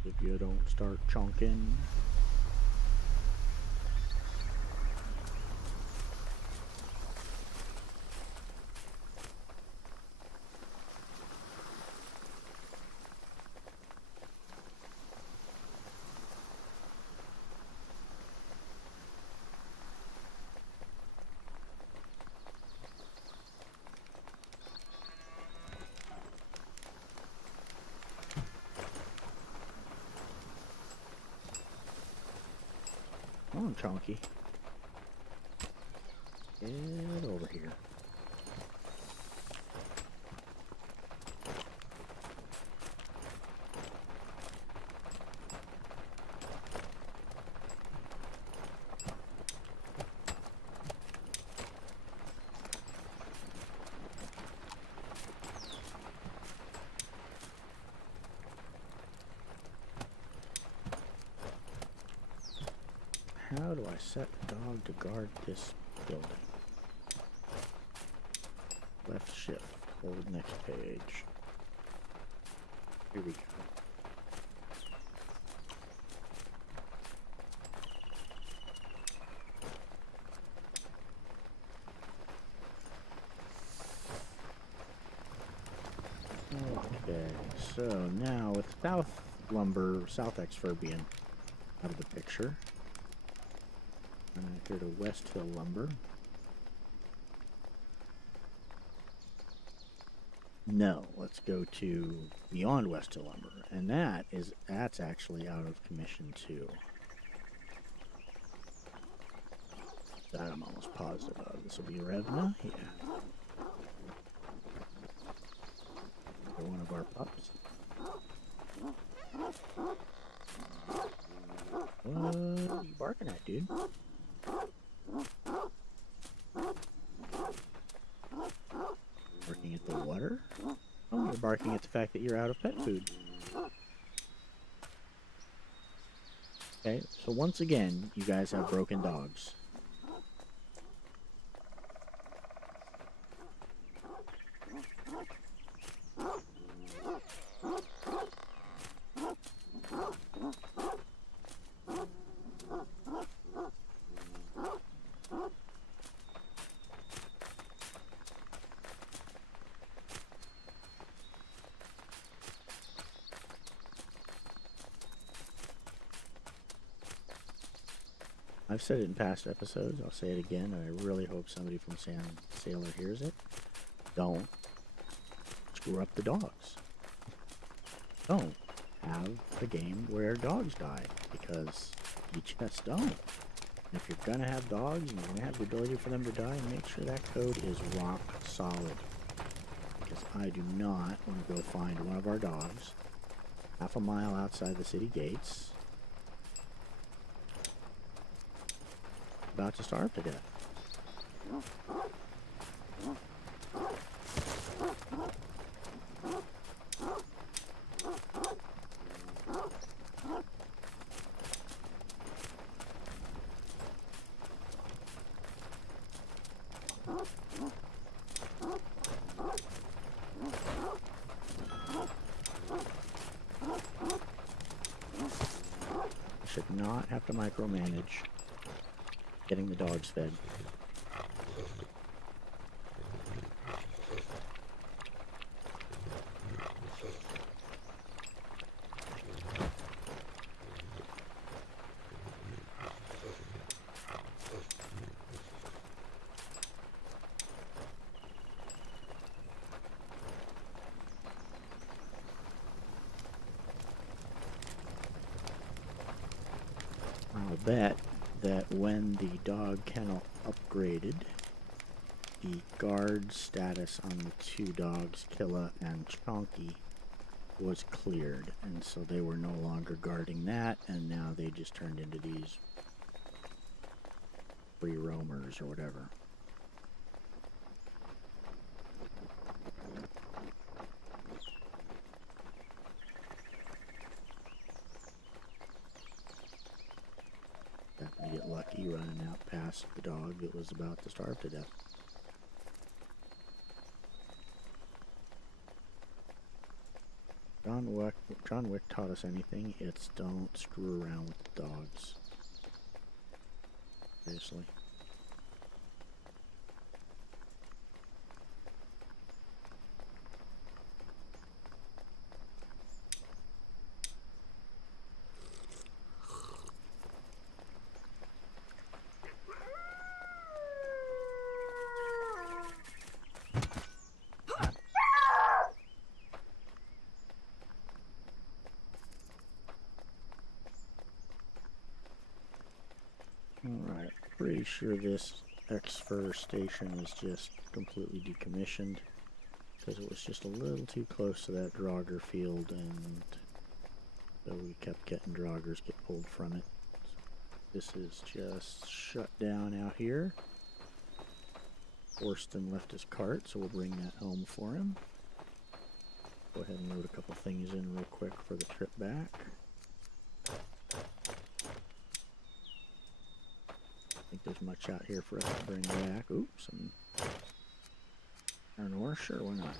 If you don't start chonking. Come on, Chonky. Get over here. How do I set the dog to guard this building? Left shift. Hold next page. Here we go. Okay, so now with South Exfur being out of the picture, here to West Hill Lumber. No, let's go to Beyond West Hill Lumber, and that's actually out of commission too. That I'm almost positive of. This will be Revna, yeah. For one of our pups. What are you barking at, dude? Barking at the water? Oh, you're barking at the fact that you're out of pet food. Okay, so once again, you guys have broken dogs. I've said it in past episodes, I'll say it again, and I really hope somebody from Sailor hears it. Don't screw up the dogs. Don't have a game where dogs die, because you just don't. And if you're going to have dogs and you're going to have the ability for them to die, make sure that code is rock solid. Because I do not want to go find one of our dogs half a mile outside the city gates about to starve to death. I should not have to micromanage getting the dogs fed. bet that when the dog kennel upgraded, the guard status on the two dogs, Killa and Chonky, was cleared, and so they were no longer guarding that, and now they just turned into these free roamers or whatever. Happened to get lucky running out past the dog that was about to starve to death. John Wick taught us anything, it's don't screw around with dogs. Seriously. Alright, pretty sure this X-Fur station is just completely decommissioned because it was just a little too close to that Draugr field, and so we kept getting Draugrs get pulled from it. So this is just shut down out here. Forston left his cart, so we'll bring that home for him. Go ahead and load a couple things in real quick for the trip back. I think there's much out here for us to bring back. Oops, some iron ore, sure, why not?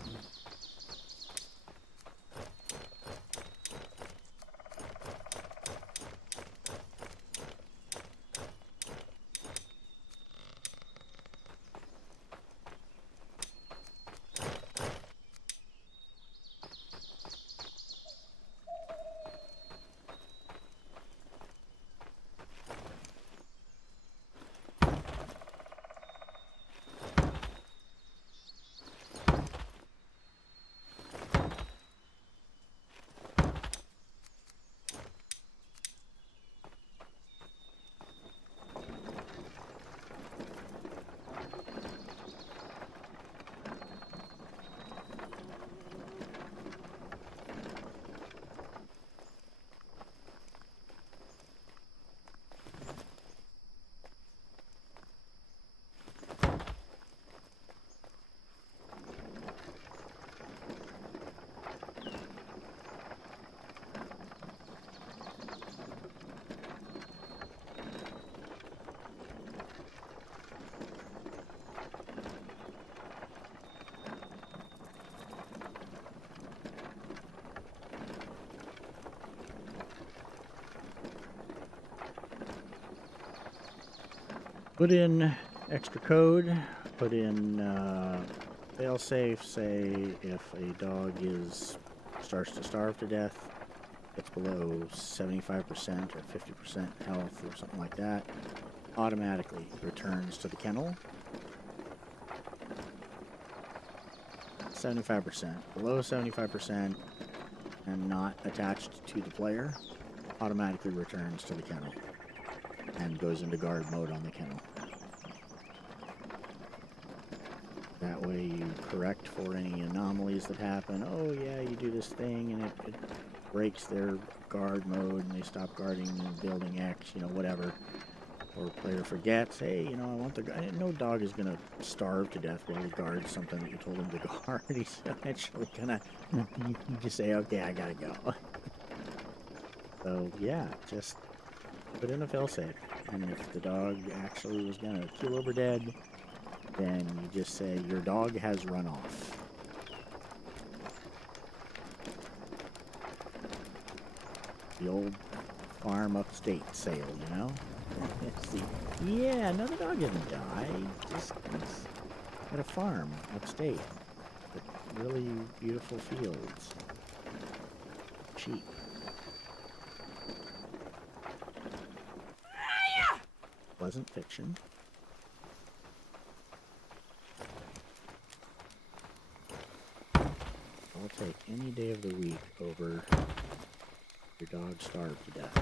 Put in extra code, put in failsafe, say if a dog starts to starve to death, gets below 75% or 50% health or something like that, automatically returns to the kennel. 75%, below 75% and not attached to the player, automatically returns to the kennel and goes into guard mode on the kennel. That way you correct for any anomalies that happen. Oh yeah, you do this thing and it breaks their guard mode and they stop guarding building X, you know, whatever. Or player forgets, hey, you know, I want the guy. No dog is gonna starve to death while he guards something that you told him to guard. He's eventually gonna, you just say, okay, I gotta go. So yeah, just put in a failsafe. And if the dog actually was gonna keel over dead, then you just say your dog has run off. The old farm upstate sale, you know? Yeah, no, the dog didn't die. Just he's at a farm upstate with really beautiful fields. Cheap. Wasn't fiction. I'll take any day of the week over your dog starved to death.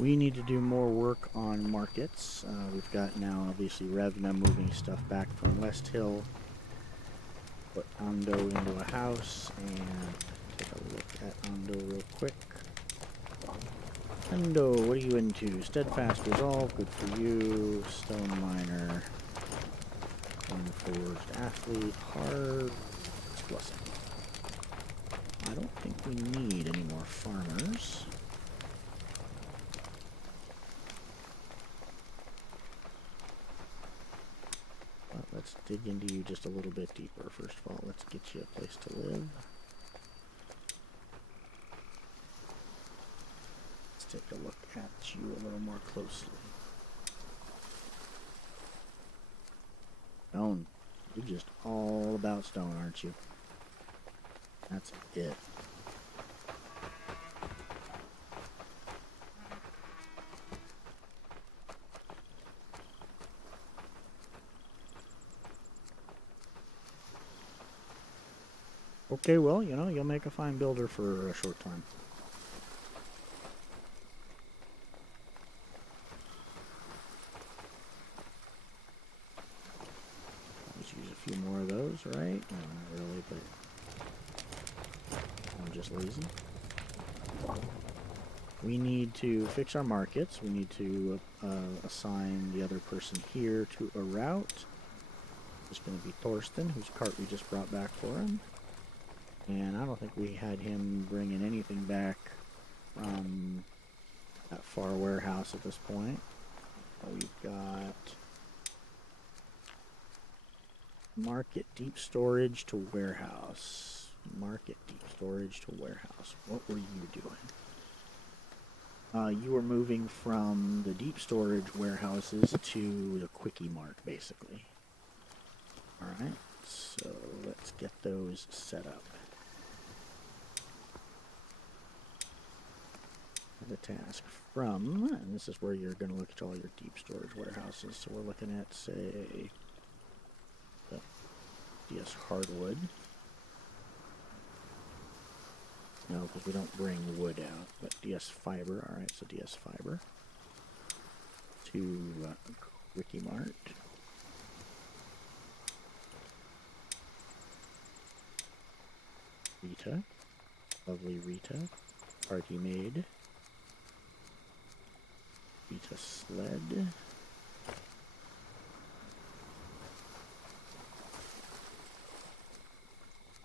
We need to do more work on markets. We've got now, obviously, Revna moving stuff back from West Hill. Put Ando into a house, and take a look at Ando real quick. Ando, what are you into? Steadfast Resolve, good for you. Stone Miner. Forged Athlete, Hard Blessing. I don't think we need any more farmers. But let's dig into you just a little bit deeper. First of all, let's get you a place to live. Let's take a look at you a little more closely. Stone. You're just all about stone, aren't you? That's it. Okay, well, you know, you'll make a fine builder for a short time. Let's use a few more of those, right? No, not really, but I'm just lazy. We need to fix our markets. We need to assign the other person here to a route. It's going to be Thorsten, whose cart we just brought back for him. And I don't think we had him bringing anything back from that far warehouse at this point. We've got market deep storage to warehouse. Market deep storage to warehouse. What were you doing? You were moving from the deep storage warehouses to the quickie mart, basically. Alright, so let's get those set up. The task from, and this is where you're going to look at all your deep storage warehouses. So we're looking at, say, the DS hardwood. No, because we don't bring wood out, but DS fiber. Alright, so DS fiber to Quickie Mart. Rita. Lovely Rita. Party made. Rita sled.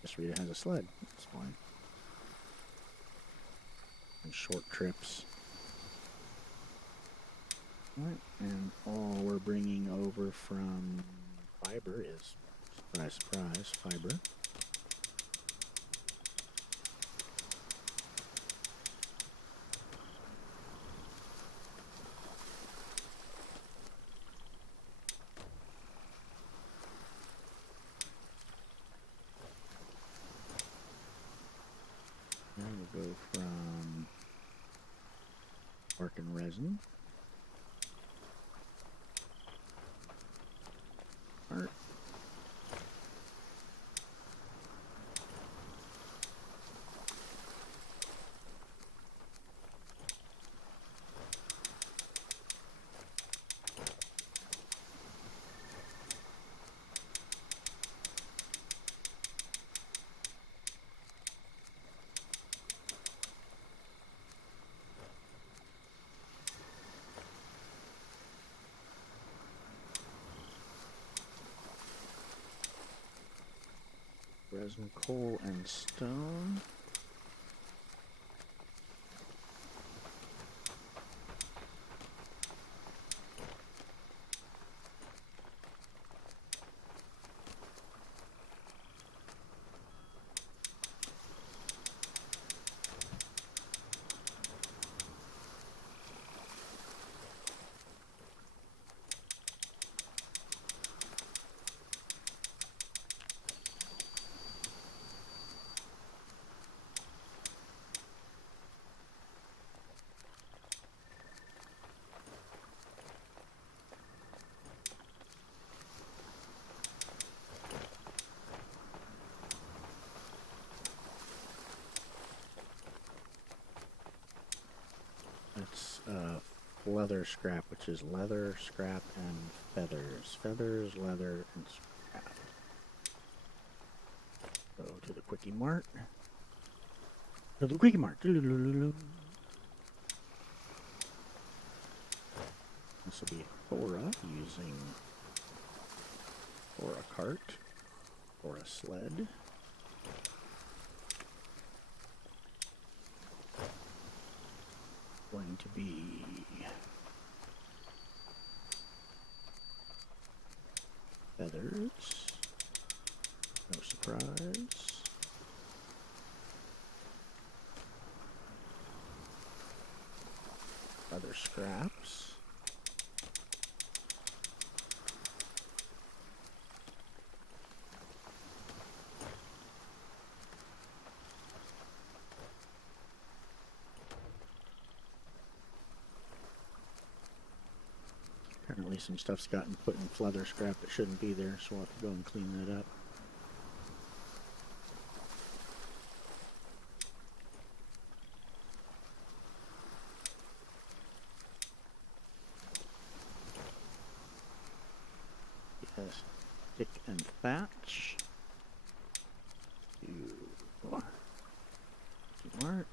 Yes, Rita has a sled. That's fine. And short trips. Alright, and all we're bringing over from fiber is, surprise, surprise, fiber. Now we'll go from bark and resin. Art. Resin, coal, and stone. leather scrap, which is leather, scrap, and feathers. Feathers, leather, and scrap. Go to the Quickie Mart. To the Quickie Mart. This will be Thora using or a cart or a sled. Going to be feathers. No surprise. Other scraps. Apparently some stuff's gotten put in leather scrap that shouldn't be there, so we'll have to go and clean that up. Yes, stick and thatch. Smart.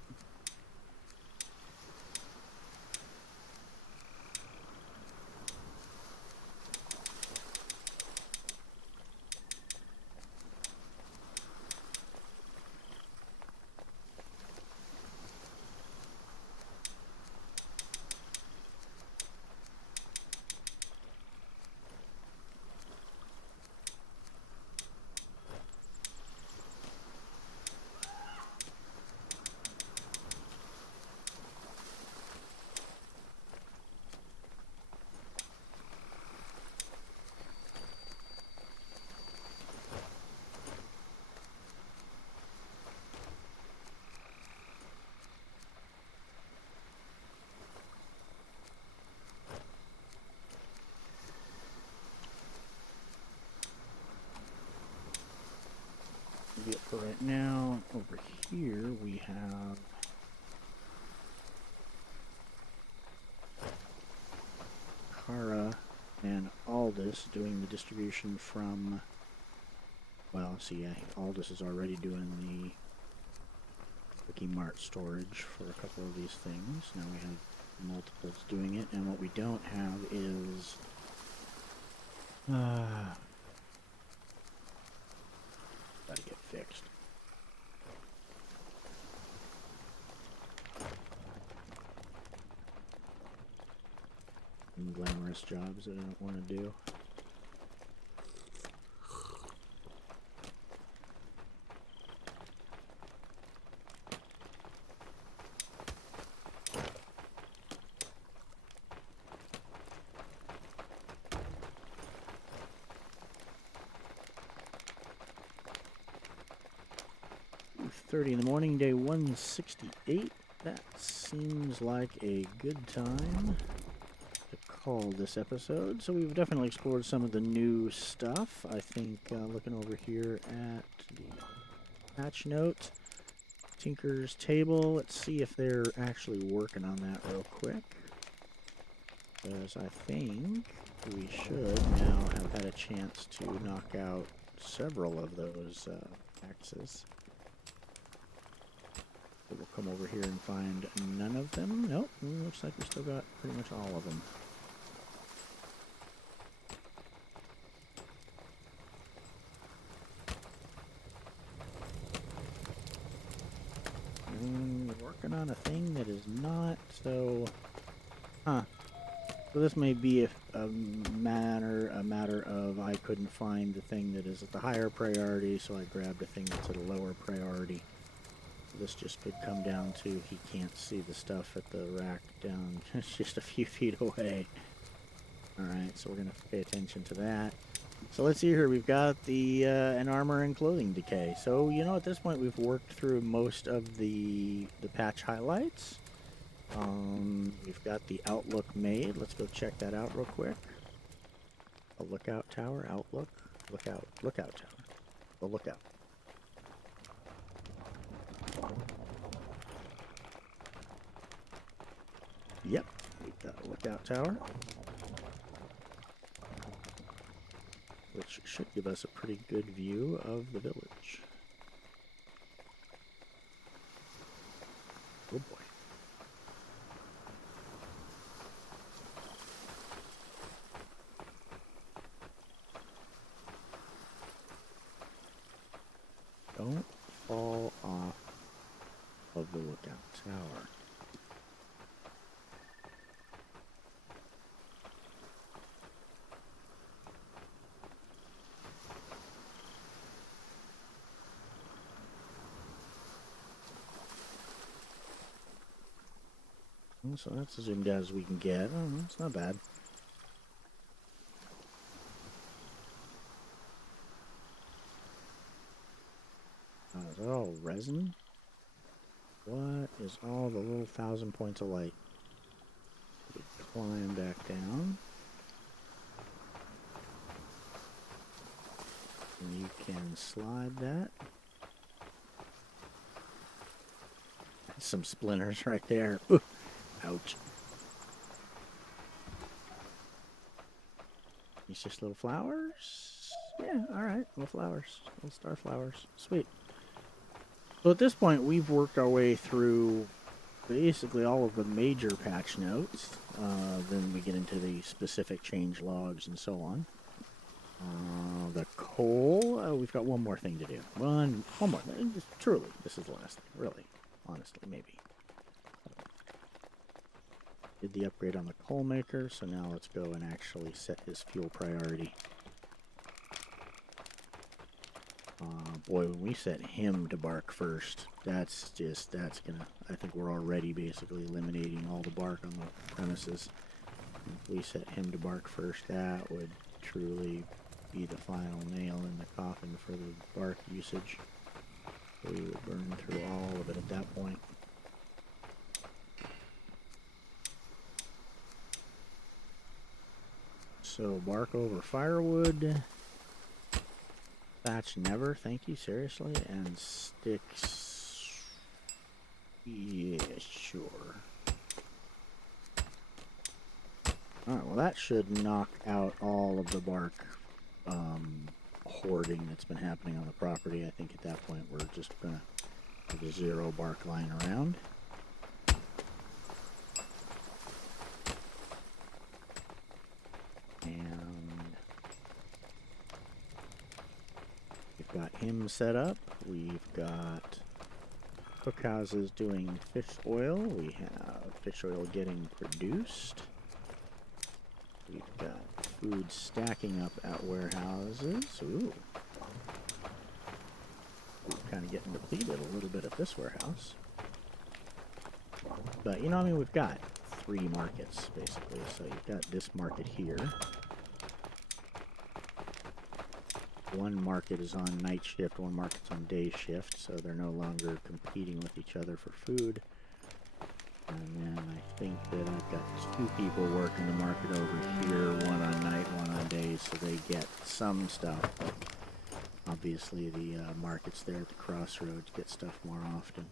Get for right now. Over here we have Kara and Aldous doing the distribution from, well, see, Aldous is already doing the Quickie Mart storage for a couple of these things. Now we have multiples doing it, and what we don't have is gotta get fixed. Glamorous jobs that I don't want to do. .30 in the morning, day 168. That seems like a good time to call this episode. So we've definitely explored some of the new stuff. I think looking over here at the patch note, Tinker's Table. Let's see if they're actually working on that real quick, because I think we should now have had a chance to knock out several of those axes. We'll come over here and find none of them. Nope, looks like we still got pretty much all of them. Working on a thing that is not so... So this may be a matter of I couldn't find the thing that is at the higher priority, so I grabbed a thing that's at a lower priority. This just could come down to he can't see the stuff at the rack down just a few feet away. Alright, so we're going to pay attention to that. So let's see here. We've got the an armor and clothing decay. So, you know, at this point we've worked through most of the patch highlights. We've got the outlook made. Let's go check that out real quick. A lookout tower, outlook, lookout tower. The lookout. Yep, Got a lookout tower, which should give us a pretty good view of the village. Oh boy. Don't fall off of the lookout tower. So that's as zoomed out as we can get. Oh, that's not bad. Is that all resin? What is all the little 1,000 points of light? We climb back down. And you can slide that. Some splinters right there. Ooh, ouch. These just little flowers? Yeah, alright. Little flowers. Little star flowers. Sweet. So at this point, we've worked our way through basically all of the major patch notes. Then we get into the specific change logs and so on. The coal, we've got one more thing to do. One more. Truly, this is the last thing. Really. Honestly, maybe. Did the upgrade on the coal maker, so now let's go and actually set his fuel priority. Boy, when we set him to bark first, that's gonna, I think we're already basically eliminating all the bark on the premises. If we set him to bark first, that would truly be the final nail in the coffin for the bark usage. We would burn through all of it at that point. So bark over firewood. Thatch never, thank you, seriously. And sticks. Yeah, sure. Alright, well that should knock out all of the bark hoarding that's been happening on the property. I think at that point we're just gonna have a zero bark lying around. And we've got him set up. We've got cookhouses doing fish oil. We have fish oil getting produced. We've got food stacking up at warehouses. Ooh. We're kind of getting depleted a little bit at this warehouse. But, you know, I mean, we've got 3 markets, basically. So you've got this market here. One market is on night shift, one market's on day shift, so they're no longer competing with each other for food. And then I think that I've got 2 people working the market over here, one on night, one on day, so they get some stuff. Obviously the markets there at the crossroads get stuff more often.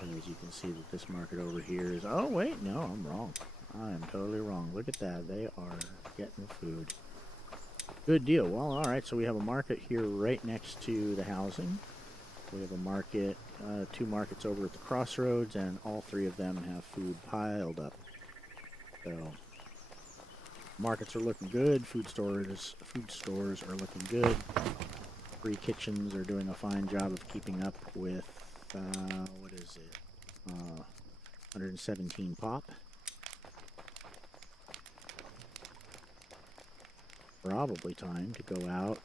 And as you can see that this market over here is, oh wait, no, I'm wrong. I am totally wrong. Look at that, they are getting food. Good deal. Well, alright, so we have a market here right next to the housing. We have a market, 2 markets over at the crossroads, and all 3 of them have food piled up. So, markets are looking good, food stores are looking good. 3 kitchens are doing a fine job of keeping up with, what is it, 117 pop. Probably time to go out,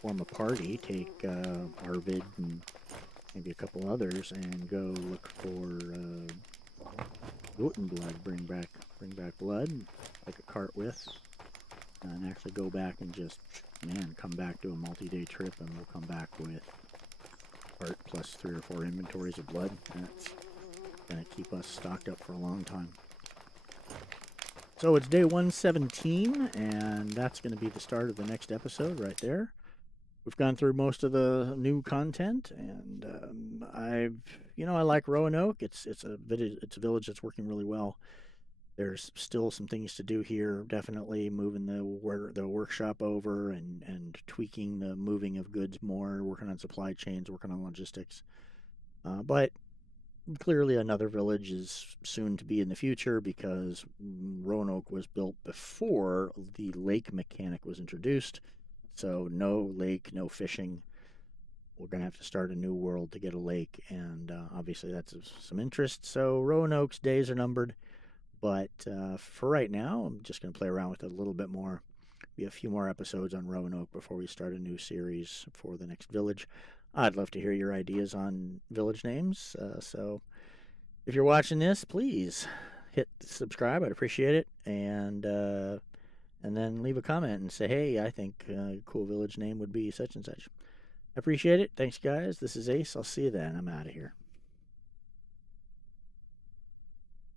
form a party, take Arvid and maybe a couple others, and go look for goaten blood. Bring back blood, like a cart with, and actually go back and just, man, come back to a multi-day trip, and we'll come back with cart plus 3 or 4 inventories of blood. That's gonna keep us stocked up for a long time. So it's day 117, and that's going to be the start of the next episode right there. we've gone through most of the new content, and I like Roanoke. It's a village that's working really well. There's still some things to do here. Definitely moving the workshop over and tweaking the moving of goods more. Working on supply chains. Working on logistics. But clearly, another village is soon to be in the future because Roanoke was built before the lake mechanic was introduced. So no lake, no fishing. We're going to have to start a new world to get a lake, and obviously that's of some interest. So Roanoke's days are numbered, but for right now, I'm just going to play around with it a little bit more. Be a few more episodes on Roanoke before we start a new series for the next village. I'd love to hear your ideas on village names. So if you're watching this, please hit subscribe. I'd appreciate it, and then leave a comment and say, hey, I think a cool village name would be such and such. I appreciate it. Thanks, guys. This is Ace. I'll see you then. I'm out of here.